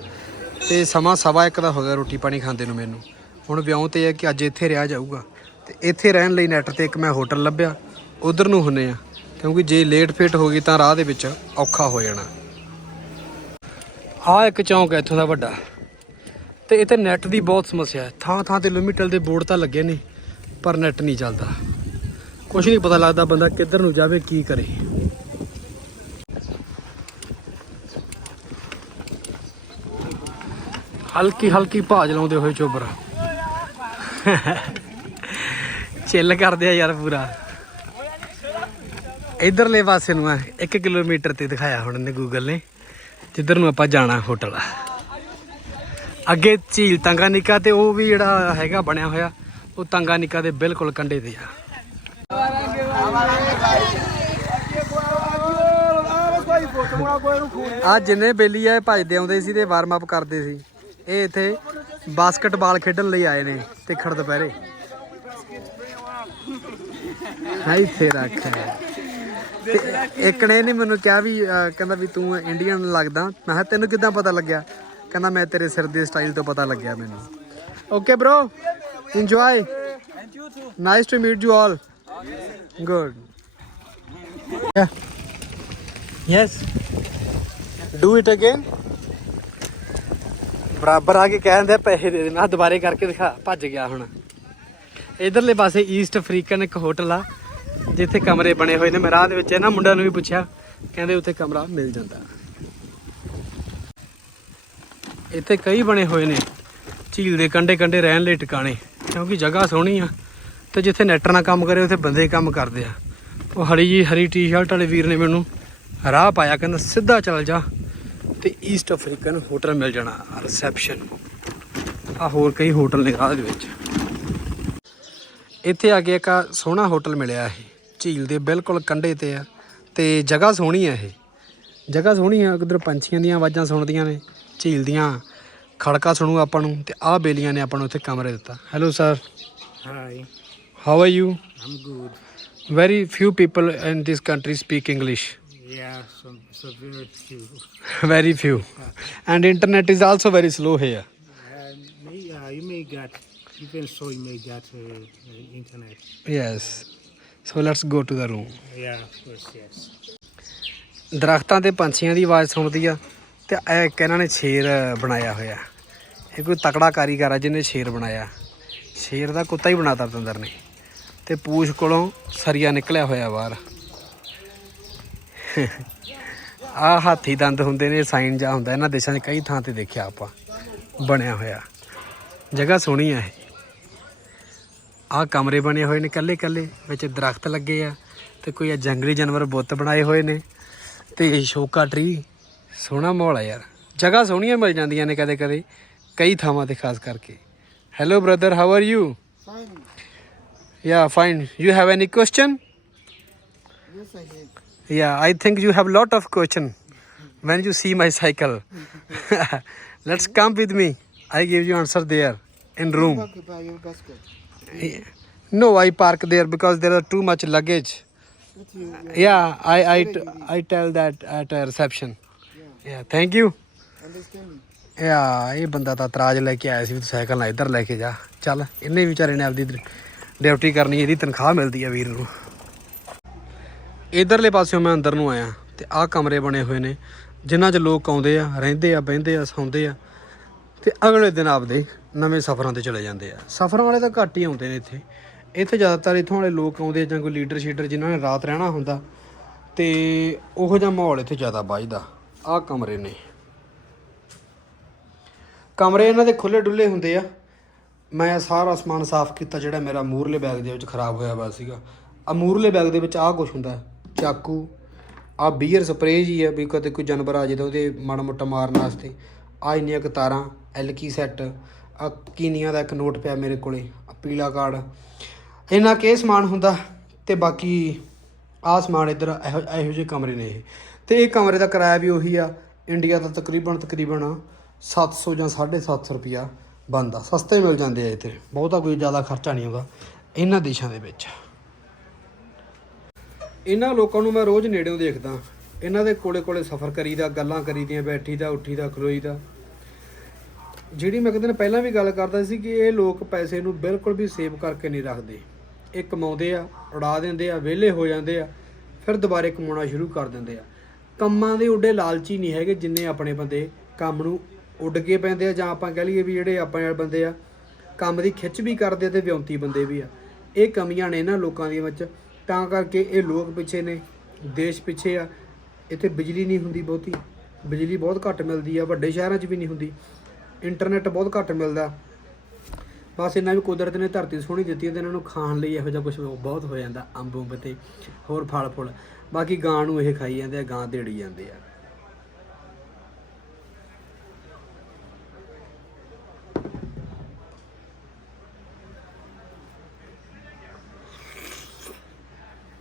A: ਤੇ ਸਮਾਂ ਸਵਾ ਇੱਕ ਦਾ ਹੋ ਗਿਆ ਰੋਟੀ ਪਾਣੀ ਖਾਂਦੇ ਨੂੰ ਮੈਨੂੰ। ਹੁਣ ਵਿਆਹ ਤੇ ਹੈ ਕਿ ਅੱਜ ਇੱਥੇ ਰਿਹਾ ਜਾਊਗਾ। ਤੇ ਇੱਥੇ ਰਹਿਣ ਲਈ ਨੈਟ ਤੇ ਇੱਕ ਮੈਂ ਹੋਟਲ ਲੱਭਿਆ। ਉਧਰ ਨੂੰ ਹੁੰਨੇ ਆ। ਕਿਉਂਕਿ ਜੇ ਲੇਟ ਫੇਟ ਹੋ ਗਈ ਤਾਂ ਰਾਹ ਦੇ ਵਿੱਚ ਔਖਾ ਹੋ ਜਾਣਾ। ਆ ਇੱਕ ਚੌਂਕ ਹੈ ਇੱਥੋਂ ਦਾ ਵੱਡਾ। ਤੇ ਇੱਥੇ ਨੈਟ ਦੀ ਬਹੁਤ ਸਮੱਸਿਆ ਹੈ। ਥਾਂ ਥਾਂ ਤੇ ਲਿਮਿਟਲ ਦੇ ਬੋਰਡ ਤਾਂ ਲੱਗੇ ਨੇ, ਪਰ ਨੈਟ ਨਹੀਂ ਚੱਲਦਾ। ਕੁਝ ਨਹੀਂ ਪਤਾ ਲੱਗਦਾ ਬੰਦਾ ਕਿੱਧਰ ਨੂੰ ਜਾਵੇ, ਕੀ ਕਰੇ। ਹਲਕੀ ਹਲਕੀ ਭਾਜ ਲਾਉਂਦੇ ਹੋਏ ਚੋਬਰ। ਚਿੱਲ ਕਰਦੇ ਆ ਯਾਰ ਪੂਰਾ। ਇਧਰਲੇ ਪਾਸੇ ਨੂੰ ਆ 1 ਕਿਲੋਮੀਟਰ ਤੇ ਦਿਖਾਇਆ ਹੁਣ ਨੇ ਗੂਗਲ ਨੇ ਜਿੱਧਰ ਨੂੰ ਆਪਾਂ ਜਾਣਾ ਹੋਟਲ ਅੱਗੇ ਝੀਲ ਤੰਗਾ ਨਿੱਕਾ ਤੇ ਉਹ ਵੀ ਜਿਹੜਾ ਹੈਗਾ ਬਣਿਆ ਹੋਇਆ ਉਹ ਤੰਗਾ ਨਿੱਕਾ ਦੇ ਬਿਲਕੁਲ ਕੰਢੇ ਤੇ ਆ। ਆ ਜਿੰਨੇ ਬੇਲੀ ਆ ਭੱਜਦੇ ਆਉਂਦੇ ਸੀ ਤੇ ਵਾਰਮ ਅਪ ਕਰਦੇ ਸੀ। ਇਹ ਇੱਥੇ ਬਾਸਕਟਬਾਲ ਖੇਡਣ ਲਈ ਆਏ ਨੇ ਤੇ ਖੜ ਦੁਪਹਿਰੇ। ਹਾਂ ਇੱਥੇ ਰੱਖ। ਇੱਕ ਨੇ ਨਹੀਂ ਮੈਨੂੰ ਕਿਹਾ ਵੀ ਕਹਿੰਦਾ ਵੀ ਤੂੰ ਇੰਡੀਅਨ ਲੱਗਦਾ। ਮੈਂ ਕਿਹਾ, ਤੈਨੂੰ ਕਿੱਦਾਂ ਪਤਾ ਲੱਗਿਆ? ਕਹਿੰਦਾ, ਮੈਂ ਤੇਰੇ ਸਿਰ ਦੇ ਸਟਾਈਲ ਤੋਂ ਪਤਾ ਲੱਗਿਆ ਮੈਨੂੰ। Okay bro. Enjoy. Nice to meet you all. Good. Yeah. Yes. Do it again. ਬਰਾਬਰ ਆ ਕੇ ਕਹਿੰਦੇ ਪੈਸੇ ਦੇ ਦੇ ਦੁਬਾਰੇ ਕਰਕੇ ਦਿਖਾ, ਭੱਜ ਗਿਆ ਹੁਣ। ਇਧਰਲੇ ਪਾਸੇ ਈਸਟ ਅਫਰੀਕਨ ਇੱਕ ਹੋਟਲ ਆ, ਜਿੱਥੇ ਕਮਰੇ ਬਣੇ ਹੋਏ ਨੇ। ਮੈਂ ਰਾਹ ਦੇ ਵਿੱਚ ਇਹਨਾਂ ਮੁੰਡਿਆਂ ਨੂੰ ਵੀ ਪੁੱਛਿਆ, ਕਹਿੰਦੇ ਉੱਥੇ ਕਮਰਾ ਮਿਲ ਜਾਂਦਾ। ਇੱਥੇ ਕਈ ਬਣੇ ਹੋਏ ਨੇ, ਝੀਲ ਦੇ ਕੰਢੇ ਕੰਢੇ ਰਹਿਣ ਲਈ ਟਿਕਾਣੇ, ਕਿਉਂਕਿ ਜਗ੍ਹਾ ਸੋਹਣੀ ਆ, ਤੇ ਜਿੱਥੇ ਨੈਟਰ ਨਾਲ ਕੰਮ ਕਰੇ, ਉੱਥੇ ਬੰਦੇ ਕੰਮ ਕਰਦੇ ਆ। ਉਹ ਹਰੀ ਜੀ, ਹਰੀ ਟੀ-ਸ਼ਰਟ ਵਾਲੇ ਵੀਰ ਨੇ ਮੈਨੂੰ ਰਾਹ ਪਾਇਆ, ਕਹਿੰਦਾ, ਸਿੱਧਾ ਚੱਲ ਜਾ ਤੇ ਈਸਟ ਅਫਰੀਕਨ ਹੋਟਲ ਮਿਲ ਜਾਣਾ ਰਿਸੈਪਸ਼ਨ ਆ ਹੋਰ ਕਈ ਹੋਟਲ ਨੇ ਰਾਹ ਦੇ ਵਿੱਚ। ਇੱਥੇ ਆ ਕੇ ਇੱਕ ਸੋਹਣਾ ਹੋਟਲ ਮਿਲਿਆ ਇਹ। ਝੀਲ ਦੇ ਬਿਲਕੁਲ ਕੰਢੇ ਤੇ ਆ ਤੇ ਜਗ੍ਹਾ ਸੋਹਣੀ ਆ ਇਹ। ਜਗ੍ਹਾ ਸੋਹਣੀ ਆ ਉਧਰ ਪੰਛੀਆਂ ਦੀਆਂ ਆਵਾਜ਼ਾਂ ਸੁਣਦੀਆਂ ਨੇ ਝੀਲ ਦੀਆਂ ਖੜਕਾ ਸੁਣੂ ਆਪਾਂ ਨੂੰ ਤੇ ਆਹ ਬੇਲੀਆਂ ਨੇ ਆਪਾਂ ਨੂੰ ਇੱਥੇ ਕਮਰੇ ਦਿੱਤਾ। Hello sir
C: Hi,
A: how are you
C: I'm good.
A: Very few people in this country speak English
C: Yeah, so, so very few.
A: very few and internet is also very slow here
C: Uh, may, uh, you may get, even so you may get uh, uh, internet.
A: yes so let's go to the room
C: Yeah, of course, yes.
A: ਦਰਖਤਾਂ ਤੇ ਪੰਛੀਆਂ ਦੀ ਆਵਾਜ਼ ਸੁਣਦੀ ਆ ਤੇ ਇਹ ਇੱਕ ਇਹਨਾਂ ਨੇ ਸ਼ੇਰ ਬਣਾਇਆ ਹੋਇਆ ਇਹ ਕੋਈ ਤਕੜਾ ਕਾਰੀਗਰ ਆ ਜਿਹਨੇ ਸ਼ੇਰ ਬਣਾਇਆ ਸ਼ੇਰ ਦਾ ਕੁੱਤਾ ਹੀ ਬਣਾਤਾ ਤੰਦਰ ਨੇ ਤੇ ਪੂਛ ਕੋਲੋਂ ਸਰੀਆ ਨਿਕਲਿਆ ਹੋਇਆ ਬਾਹਰ ਆ ਹਾਥੀ ਦੰਦ ਹੁੰਦੇ ਨੇ ਸਾਈਨ ਜਾ ਹੁੰਦਾ ਇਹਨਾਂ ਦੇਸ਼ਾਂ 'ਚ ਕਈ ਥਾਂ ਤੇ ਦੇਖਿਆ ਆਪਾਂ ਬਣਿਆ ਹੋਇਆ। ਜਗ੍ਹਾ ਸੋਹਣੀ ਇਹ। ਆ ਕਮਰੇ ਬਣੇ ਹੋਏ ਨੇ ਕੱਲੇ ਕੱਲੇ ਵਿੱਚ ਦਰਖਤ ਲੱਗੇ ਆ ਤੇ ਕੋਈ ਆ ਜੰਗਲੀ ਜਾਨਵਰ ਬੁੱਤ ਬਣਾਏ ਹੋਏ ਨੇ ਤੇ ਸ਼ੋਕਾ ਟਰੀ ਸੋਹਣਾ ਮਾਹੌਲ ਆ ਯਾਰ। ਜਗ੍ਹਾ ਸੋਹਣੀਆਂ ਮਿਲ ਜਾਂਦੀਆਂ ਨੇ ਕਦੇ ਕਦੇ ਕਈ ਥਾਵਾਂ ਤੇ ਖਾਸ ਕਰਕੇ। Hello brother how are you
D: Fine.
A: Yeah fine you have any
D: question I have.
A: Yeah, I think you have lot of question when you see my cycle. Let's come with me. I give you answer there in room.
D: Occupy your basket.
A: No, I park there because there are too much luggage.
D: But you, you
A: Yeah, I I, I tell that at a reception. Yeah, thank you.
D: understand me.
A: ਯਾ ਇਹ ਬੰਦਾ ਤਾਂ ਤਰਾਜ ਲੈ ਕੇ ਆਇਆ ਸੀ ਵੀ ਤੂੰ ਸਾਈਕਲ ਨਾਲ ਇੱਧਰ ਲੈ ਕੇ ਜਾ ਚੱਲ ਇਹਨੇ ਵਿਚਾਰੇ ਨੇ ਆਪਦੀ ਡਿਊਟੀ ਕਰਨੀ ਇਹਦੀ ਤਨਖਾਹ ਮਿਲਦੀ ਆ ਵੀਰ ਨੂੰ ਇਧਰਲੇ ਪਾਸਿਓਂ ਮੈਂ ਅੰਦਰ ਨੂੰ ਆਇਆ ਤੇ ਆਹ ਕਮਰੇ ਬਣੇ ਹੋਏ ਨੇ, ਜਿਨ੍ਹਾਂ 'ਚ ਲੋਕ ਆਉਂਦੇ ਆ, ਰਹਿੰਦੇ ਆ, ਬਹਿੰਦੇ ਆ, ਸੌਂਦੇ ਆ ਤੇ ਅਗਲੇ ਦਿਨ ਆਪਦੇ ਨਵੇਂ ਸਫ਼ਰਾਂ ਤੇ ਚਲੇ ਜਾਂਦੇ ਆ। ਸਫ਼ਰਾਂ ਵਾਲੇ ਤਾਂ ਘੱਟ ਹੀ ਆਉਂਦੇ ਨੇ ਇੱਥੇ। ਇੱਥੇ ਜ਼ਿਆਦਾਤਰ ਇੱਥੋਂ ਵਾਲੇ ਲੋਕ ਆਉਂਦੇ ਜਾਂ ਕੋਈ ਲੀਡਰ ਸ਼ੀਡਰ ਜਿਨ੍ਹਾਂ ਨੇ ਰਾਤ ਰਹਿਣਾ ਹੁੰਦਾ ਤੇ ਉਹੋ ਜਿਹਾ ਮਾਹੌਲ ਇੱਥੇ ਜ਼ਿਆਦਾ ਵੱਜਦਾ। ਆਹ ਕਮਰੇ ਨੇ। ਕਮਰੇ ਇਹਨਾਂ ਦੇ ਖੁੱਲੇ ਡੁੱਲੇ ਹੁੰਦੇ ਆ। ਮੈਂ ਸਾਰਾ ਸਮਾਨ ਸਾਫ਼ ਕੀਤਾ ਜਿਹੜਾ ਮੇਰਾ ਮੂਰਲੇ ਬੈਗ ਦੇ ਵਿੱਚ ਖਰਾਬ ਹੋਇਆ ਹੋਇਆ ਸੀਗਾ। ਆ ਮੂਰਲੇ ਬੈਗ ਦੇ ਵਿੱਚ ਆਹ ਕੁਝ ਹੁੰਦਾ। ਚਾਕੂ। ਆ ਬੀਅਰ ਸਪਰੇਅ ਜੀ ਆ ਵੀ ਕਦੇ ਕੋਈ ਜਾਨਵਰ ਆ ਜਾਏ ਤਾਂ ਉਹਦੇ ਮਾੜਾ ਮੋਟਾ ਮਾਰਨ ਵਾਸਤੇ। ਆ ਇੰਨੀਆਂ ਕਤਾਰਾਂ ਤਾਰਾਂ, ਐਲਕੀ ਸੈੱਟ ਆ ਕੀਨੀਆਂ ਦਾ ਇੱਕ ਨੋਟ ਪਿਆ ਮੇਰੇ ਕੋਲੇ ਪੀਲਾ ਕਾਰਡ ਇੰਨਾ ਕੇ ਸਮਾਨ ਹੁੰਦਾ ਤੇ ਬਾਕੀ ਆਹ ਸਮਾਨ ਇੱਧਰ ਇਹੋ ਇਹੋ ਜਿਹੇ ਕਮਰੇ ਨੇ ਇਹ। ਤੇ ਇਹ ਕਮਰੇ ਦਾ ਕਿਰਾਇਆ ਵੀ ਉਹੀ ਆ, ਇੰਡੀਆ ਦਾ ਤਕਰੀਬਨ ਤਕਰੀਬਨ 700 ਜਾਂ 750 ਰੁਪਿਆ ਬਣਦਾ। ਸਸਤੇ ਮਿਲ ਜਾਂਦੇ ਆ ਇੱਥੇ, ਬਹੁਤਾ ਕੋਈ ਜ਼ਿਆਦਾ ਖਰਚਾ ਨਹੀਂ ਆਉਂਦਾ। ਇਹਨਾਂ ਦੇਸ਼ਾਂ ਦੇ ਵਿੱਚ। ਇਹਨਾਂ ਲੋਕਾਂ ਨੂੰ ਮੈਂ ਰੋਜ਼ ਨੇੜਿਓਂ ਦੇਖਦਾ। ਇਹਨਾਂ ਦੇ ਕੋਲੇ ਕੋਲੇ ਸਫ਼ਰ ਕਰੀਦਾ, ਗੱਲਾਂ ਕਰੀਦੀਆਂ, ਬੈਠੀਦਾ, ਉੱਠੀਦਾ, ਖਲੋਈਦਾ। ਜਿਹੜੀ ਮੈਂ ਕਹਿੰਦਾ ਨੇ ਪਹਿਲਾਂ ਵੀ ਗੱਲ ਕਰਦਾ ਸੀ ਕਿ ਇਹ ਲੋਕ ਪੈਸੇ ਨੂੰ ਬਿਲਕੁਲ ਵੀ ਸੇਵ ਕਰਕੇ ਨਹੀਂ ਰੱਖਦੇ। ਇਹ ਕਮਾਉਂਦੇ ਆ, ਉਡਾ ਦਿੰਦੇ ਆ, ਵਿਹਲੇ ਹੋ ਜਾਂਦੇ ਆ, ਫਿਰ ਦੁਬਾਰੇ ਕਮਾਉਣਾ ਸ਼ੁਰੂ ਕਰ ਦਿੰਦੇ ਆ। ਕੰਮਾਂ ਦੇ ਉੱਡੇ ਲਾਲਚੀ ਨਹੀਂ ਹੈਗੇ ਜਿੰਨੇ ਆਪਣੇ ਬੰਦੇ ਕੰਮ ਨੂੰ ਉੱਡ ਕੇ ਪੈਂਦੇ ਆ ਜਾਂ ਆਪਾਂ ਕਹਿ ਲਈਏ ਵੀ ਜਿਹੜੇ ਆਪਣੇ ਵਾਲੇ ਬੰਦੇ ਆ, ਕੰਮ ਦੀ ਖਿੱਚ ਵੀ ਕਰਦੇ ਆ ਤੇ ਵਿਉਂਤੀ ਬੰਦੇ ਵੀ ਆ। ਇਹ ਕਮੀਆਂ ਨੇ ਇਹਨਾਂ ਲੋਕਾਂ ਦੀਆਂ ਵਿੱਚ। ਤਾਂ ਕਰਕੇ ਇਹ ਲੋਕ ਪਿੱਛੇ ਨੇ, ਦੇਸ਼ ਪਿੱਛੇ ਆ। ਇੱਥੇ ਬਿਜਲੀ ਨਹੀਂ ਹੁੰਦੀ ਬਹੁਤੀ। ਬਿਜਲੀ ਬਹੁਤ ਘੱਟ ਮਿਲਦੀ ਆ, ਵੱਡੇ ਸ਼ਹਿਰਾਂ 'ਚ ਵੀ ਨਹੀਂ ਹੁੰਦੀ। ਇੰਟਰਨੈਟ ਬਹੁਤ ਘੱਟ ਮਿਲਦਾ। ਬਸ ਇਹਨਾਂ ਵੀ ਕੁਦਰਤ ਨੇ ਧਰਤੀ ਸੋਹਣੀ ਦਿੱਤੀ ਹੈ ਤੇ ਇਹਨਾਂ ਨੂੰ ਖਾਣ ਲਈ ਇਹੋ ਜਿਹਾ ਕੁਝ ਬਹੁਤ ਹੋ ਜਾਂਦਾ ਅੰਬ ਅੰਬ ਤੇ ਹੋਰ ਫਲ ਫੁੱਲ ਬਾਕੀ ਗਾਂ ਨੂੰ ਇਹ ਖਾਈ ਜਾਂਦੇ ਆ, ਗਾਂ ਦੇੜੀ ਜਾਂਦੇ ਆ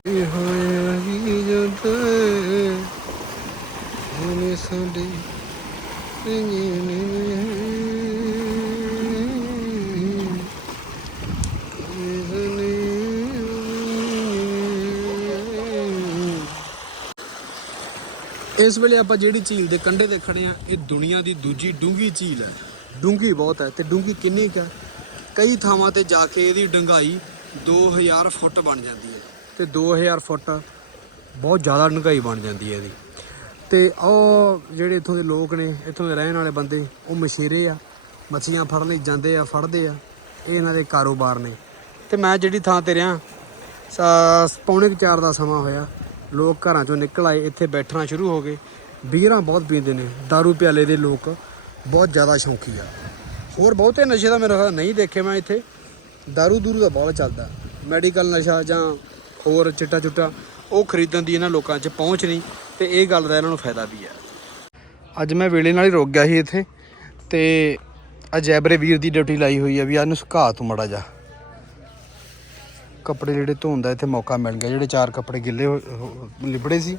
A: ਇਹ ਹੋਇਆ ਹੀ ਜਾਂਦਾ ਉਹਨੇ ਸਾਡੇ ਇਸ ਵੇਲੇ ਆਪਾਂ ਜਿਹੜੀ ਝੀਲ ਦੇ ਕੰਢੇ ਤੇ ਖੜੇ ਆ ਇਹ ਦੁਨੀਆ ਦੀ ਦੂਜੀ ਡੂੰਗੀ ਝੀਲ ਹੈ। ਡੂੰਗੀ ਬਹੁਤ ਹੈ ਤੇ ਡੂੰਗੀ ਕਿੰਨੀ ਕੁ ਹੈ? ਕਈ ਥਾਵਾਂ ਤੇ ਜਾ ਕੇ ਇਹਦੀ ਡੂੰਘਾਈ 2000 ਫੁੱਟ ਬਣ ਜਾਂਦੀ ਹੈ। ਤੇ 2000 ਫੁੱਟ ਬਹੁਤ ਜ਼ਿਆਦਾ ਡੂੰਘਾਈ ਬਣ ਜਾਂਦੀ ਹੈ ਇਹਦੀ। ਤੇ ਉਹ ਜਿਹੜੇ ਇੱਥੋਂ ਦੇ ਲੋਕ ਨੇ ਇੱਥੋਂ ਦੇ ਰਹਿਣ ਵਾਲੇ ਬੰਦੇ ਉਹ ਮਛੇਰੇ ਆ ਮੱਛੀਆਂ ਫੜਨ ਲਈ ਜਾਂਦੇ ਆ ਫੜਦੇ ਆ ਇਹ ਇਹਨਾਂ ਦੇ ਕਾਰੋਬਾਰ ਨੇ। ਤੇ ਮੈਂ ਜਿਹੜੀ ਥਾਂ ਤੇ ਰਿਹਾ ਸ- ਪੌਣੇ ਕੁ ਚਾਰ ਦਾ ਸਮਾਂ ਹੋਇਆ। ਲੋਕ ਘਰਾਂ ਚੋਂ ਨਿਕਲ ਆਏ ਇੱਥੇ ਬੈਠਣਾ ਸ਼ੁਰੂ ਹੋ ਗਏ ਬੀਅਰਾਂ ਬਹੁਤ ਪੀਂਦੇ ਨੇ दारू ਪਿਆਲੇ ਦੇ ਲੋਕ ਬਹੁਤ ਜ਼ਿਆਦਾ ਸ਼ੌਂਕੀ ਆ ਹੋਰ ਬਹੁਤੇ ਨਸ਼ੇ ਦਾ ਮੇਰੇ ਖਿਆਲ ਨਹੀਂ ਦੇਖੇ ਮੈਂ ਇੱਥੇ दारू ਦੂਰੂ ਦਾ ਬਹੁਤ ਚੱਲਦਾ ਮੈਡੀਕਲ ਨਸ਼ਾ ਜਾਂ ਹੋਰ ਚਿੱਟਾ ਚੁੱਟਾ ਉਹ ਖਰੀਦਣ ਦੀ ਇਹਨਾਂ ਲੋਕਾਂ 'ਚ ਪਹੁੰਚ ਨਹੀਂ ਤੇ ਇਹ ਗੱਲ ਦਾ ਇਹਨਾਂ ਨੂੰ ਫਾਇਦਾ ਵੀ ਹੈ ਅੱਜ ਮੈਂ ਵੇਲੇ ਨਾਲ ਹੀ ਰੁਕ ਗਿਆ ਸੀ ਇੱਥੇ ਤੇ ਅਜੈਬਰੇ ਵੀਰ ਦੀ ਡਿਊਟੀ ਲਾਈ ਹੋਈ ਆ ਵੀ ਆ ਇਹਨੂੰ ਸੁਕਾ ਤੂੰ ਮੜਾ ਜਾ ਕੱਪੜੇ ਜਿਹੜੇ ਧੋਣ ਦਾ ਇੱਥੇ ਮੌਕਾ ਮਿਲ ਗਿਆ, ਜਿਹੜੇ ਚਾਰ ਕੱਪੜੇ ਗਿੱਲੇ ਲਿਬੜੇ ਸੀ।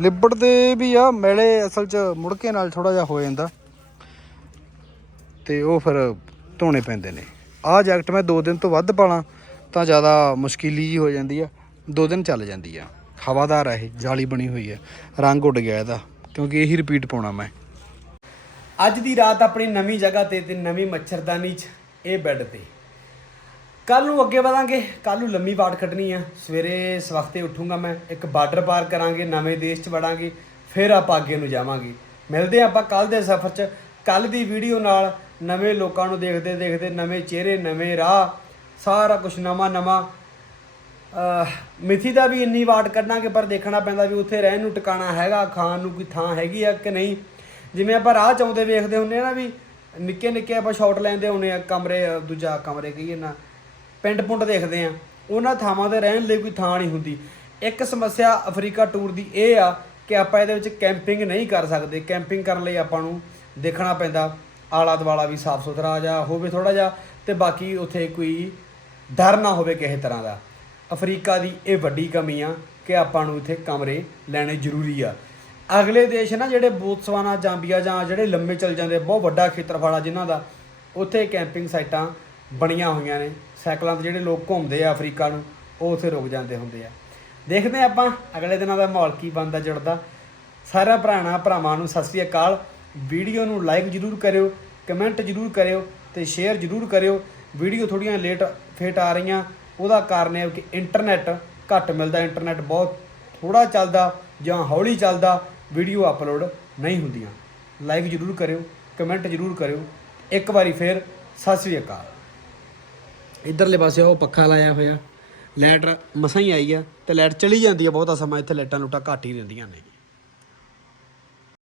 A: ਲਿਬੜਦੇ ਵੀ ਆ, ਮੈਲੇ ਅਸਲ 'ਚ ਮੁੜਕੇ ਨਾਲ ਥੋੜਾ ਜਿਹਾ ਹੋ ਜਾਂਦਾ। ਤੇ ਉਹ ਫਿਰ ਧੋਣੇ ਪੈਂਦੇ ਨੇ। ਆਹ ਜੈਕਟ ਮੈਂ 2 ਦਿਨ ਤੋਂ ਵੱਧ ਪਾਲਾਂ, ਤਾਂ ਜ਼ਿਆਦਾ ਮੁਸ਼ਕਿਲੀ ਜੀ ਹੋ ਜਾਂਦੀ ਆ। 2 ਦਿਨ ਚੱਲ ਜਾਂਦੀ ਆ। ਹਵਾਦਾਰ ਆ ਇਹ, ਜਾਲੀ ਬਣੀ ਹੋਈ ਹੈ ਰੰਗ ਉੱਡ ਗਿਆ ਇਹਦਾ, ਕਿਉਂਕਿ ਇਹੀ ਰਿਪੀਟ ਪਾਉਣਾ ਮੈਂ। ਅੱਜ ਦੀ ਰਾਤ ਆਪਣੀ ਨਵੀਂ ਜਗ੍ਹਾ ਤੇ ਤੇ ਨਵੀਂ ਮੱਛਰਦਾਨੀ 'ਚ, ਇਹ ਬੈੱਡ ਤੇ। ਕੱਲ ਨੂੰ ਅੱਗੇ ਵਧਾਂਗੇ। ਕੱਲ ਨੂੰ ਲੰਮੀ ਬਾੜ ਕੱਢਣੀ ਆ। ਸਵੇਰੇ ਸਵਖਤੇ ਉੱਠੂੰਗਾ ਮੈਂ। ਇੱਕ ਬਾਰਡਰ ਪਾਰ ਕਰਾਂਗੇ, ਨਵੇਂ ਦੇਸ਼ 'ਚ ਵੜਾਂਗੇ, ਫਿਰ ਆਪਾਂ ਅੱਗੇ ਨੂੰ ਜਾਵਾਂਗੇ। ਮਿਲਦੇ ਹਾਂ ਆਪਾਂ ਕੱਲ ਦੇ ਸਫ਼ਰ 'ਚ। ਕੱਲ ਦੀ ਵੀਡੀਓ ਨਾਲ ਨਵੇਂ ਲੋਕਾਂ ਨੂੰ ਦੇਖਦੇ ਦੇਖਦੇ, ਨਵੇਂ ਚਿਹਰੇ, ਨਵੇਂ ਰਾਹ, ਸਾਰਾ ਕੁਝ ਨਵਾਂ ਨਵਾਂ। ਮਿਥੀ ਦਾ ਵੀ ਇੰਨੀ ਵਾਟ ਕੱਢਾਂਗੇ, ਪਰ ਦੇਖਣਾ ਪੈਂਦਾ ਵੀ ਉੱਥੇ ਰਹਿਣ ਨੂੰ ਟਿਕਾਣਾ ਹੈਗਾ, ਖਾਣ ਨੂੰ ਕੋਈ ਥਾਂ ਹੈਗੀ ਆ ਕਿ ਨਹੀਂ। ਜਿਵੇਂ ਆਪਾਂ ਰਾਹ ਚ ਵੇਖਦੇ ਹੁੰਦੇ ਆ ਨਾ ਵੀ ਨਿੱਕੇ ਨਿੱਕੇ ਆਪਾਂ ਸ਼ਾਟ ਲੈਂਦੇ ਹੁੰਦੇ ਆ, ਕਮਰੇ, ਦੂਜਾ ਕਮਰੇ ਕਹੀਏ ਨਾ। ਪਿੰਡ ਪੁੰਡ ਦੇਖਦੇ ਆ। ਉਹਨਾਂ ਥਾਵਾਂ ਤੇ ਰਹਿਣ ਲਈ ਕੋਈ ਥਾਂ ਨਹੀਂ ਹੁੰਦੀ। ਇੱਕ ਸਮੱਸਿਆ ਅਫਰੀਕਾ ਟੂਰ ਦੀ ਇਹ ਆ ਕਿ ਆਪਾਂ ਇਹਦੇ ਵਿੱਚ ਕੈਂਪਿੰਗ ਨਹੀਂ ਕਰ ਸਕਦੇ। ਕੈਂਪਿੰਗ ਕਰਨ ਲਈ ਆਪਾਂ ਨੂੰ ਦੇਖਣਾ ਪੈਂਦਾ। ਆਲਾ ਦੁਆਲਾ ਵੀ ਸਾਫ਼ ਸੁਥਰਾ ਜਾਂ ਹੋਵੇ ਥੋੜਾ ਜਿਹਾ ਤੇ ਬਾਕੀ ਉੱਥੇ ਕੋਈ ਡਰ ਨਾ ਹੋਵੇ ਕਿਸੇ ਤਰ੍ਹਾਂ ਦਾ। ਅਫਰੀਕਾ ਦੀ ਇਹ ਵੱਡੀ ਕਮੀ ਆ ਕਿ ਆਪਾਂ ਨੂੰ ਇੱਥੇ ਕਮਰੇ ਲੈਣੇ ਜ਼ਰੂਰੀ ਆ। ਅਗਲੇ ਦੇਸ਼ ਨਾ ਜਿਹੜੇ ਬੋਤਸਵਾਨਾ, ਜਾਂਬੀਆ ਜਾਂ ਜਿਹੜੇ ਲੰਮੇ ਚੱਲ ਜਾਂਦੇ ਬਹੁਤ ਵੱਡਾ ਖੇਤਰਫਲ ਆ ਜਿਨ੍ਹਾਂ ਦਾ, ਉੱਥੇ ਕੈਂਪਿੰਗ ਸਾਈਟਾਂ ਬਣੀਆਂ ਹੋਈਆਂ ਨੇ। ਸਾਈਕਲਾਂ ਤੇ ਜਿਹੜੇ ਲੋਕ ਘੁੰਮਦੇ ਆ ਅਫਰੀਕਾ ਨੂੰ, ਉਹ ਉੱਥੇ ਰੁਕ ਜਾਂਦੇ ਹੁੰਦੇ ਆ। ਦੇਖਦੇ ਆ ਆਪਾਂ ਅਗਲੇ ਦਿਨਾਂ ਦਾ ਮਾਹੌਲ ਕੀ ਬਣਦਾ ਜੁੜਦਾ। ਸਾਰਾ ਭਰਾਣਾ ਭਰਾਵਾਂ ਨੂੰ ਸਤਿ ਸ੍ਰੀ ਅਕਾਲ। ਵੀਡੀਓ ਨੂੰ ਲਾਈਕ ਜਰੂਰ ਕਰਿਓ ਕਮੈਂਟ ਜਰੂਰ ਕਰਿਓ ਤੇ ਸ਼ੇਅਰ ਜਰੂਰ ਕਰਿਓ। ਵੀਡੀਓ ਥੋੜੀਆਂ ਲੇਟ ਫੇਟ ਆ ਰਹੀਆਂ, ਉਹਦਾ ਕਾਰਨ ਹੈ ਕਿ ਇੰਟਰਨੈਟ ਘੱਟ ਮਿਲਦਾ ਇੰਟਰਨੈਟ ਬਹੁਤ ਥੋੜਾ ਚੱਲਦਾ ਜਾਂ ਹੌਲੀ ਚੱਲਦਾ, ਵੀਡੀਓ ਅਪਲੋਡ ਨਹੀਂ ਹੁੰਦੀਆਂ। ਲਾਈਕ ਜਰੂਰ ਕਰਿਓ ਕਮੈਂਟ ਜਰੂਰ ਕਰਿਓ। ਇੱਕ ਵਾਰੀ ਫੇਰ ਸਤਿ ਸ੍ਰੀ ਅਕਾਲ। ਇਧਰਲੇ ਪਾਸੇ ਉਹ ਪੱਖਾ ਲਾਇਆ ਹੋਇਆ। ਲਾਈਟ ਮਸਾਂ ਹੀ ਆਈ ਆ ਤੇ ਲਾਈਟ ਚਲੀ ਜਾਂਦੀ ਆ ਬਹੁਤਾ ਸਮਾਂ, ਇੱਥੇ ਲਾਈਟਾਂ ਲੂਟਾਂ ਘੱਟ ਹੀ ਰਹਿੰਦੀਆਂ ਨੇ।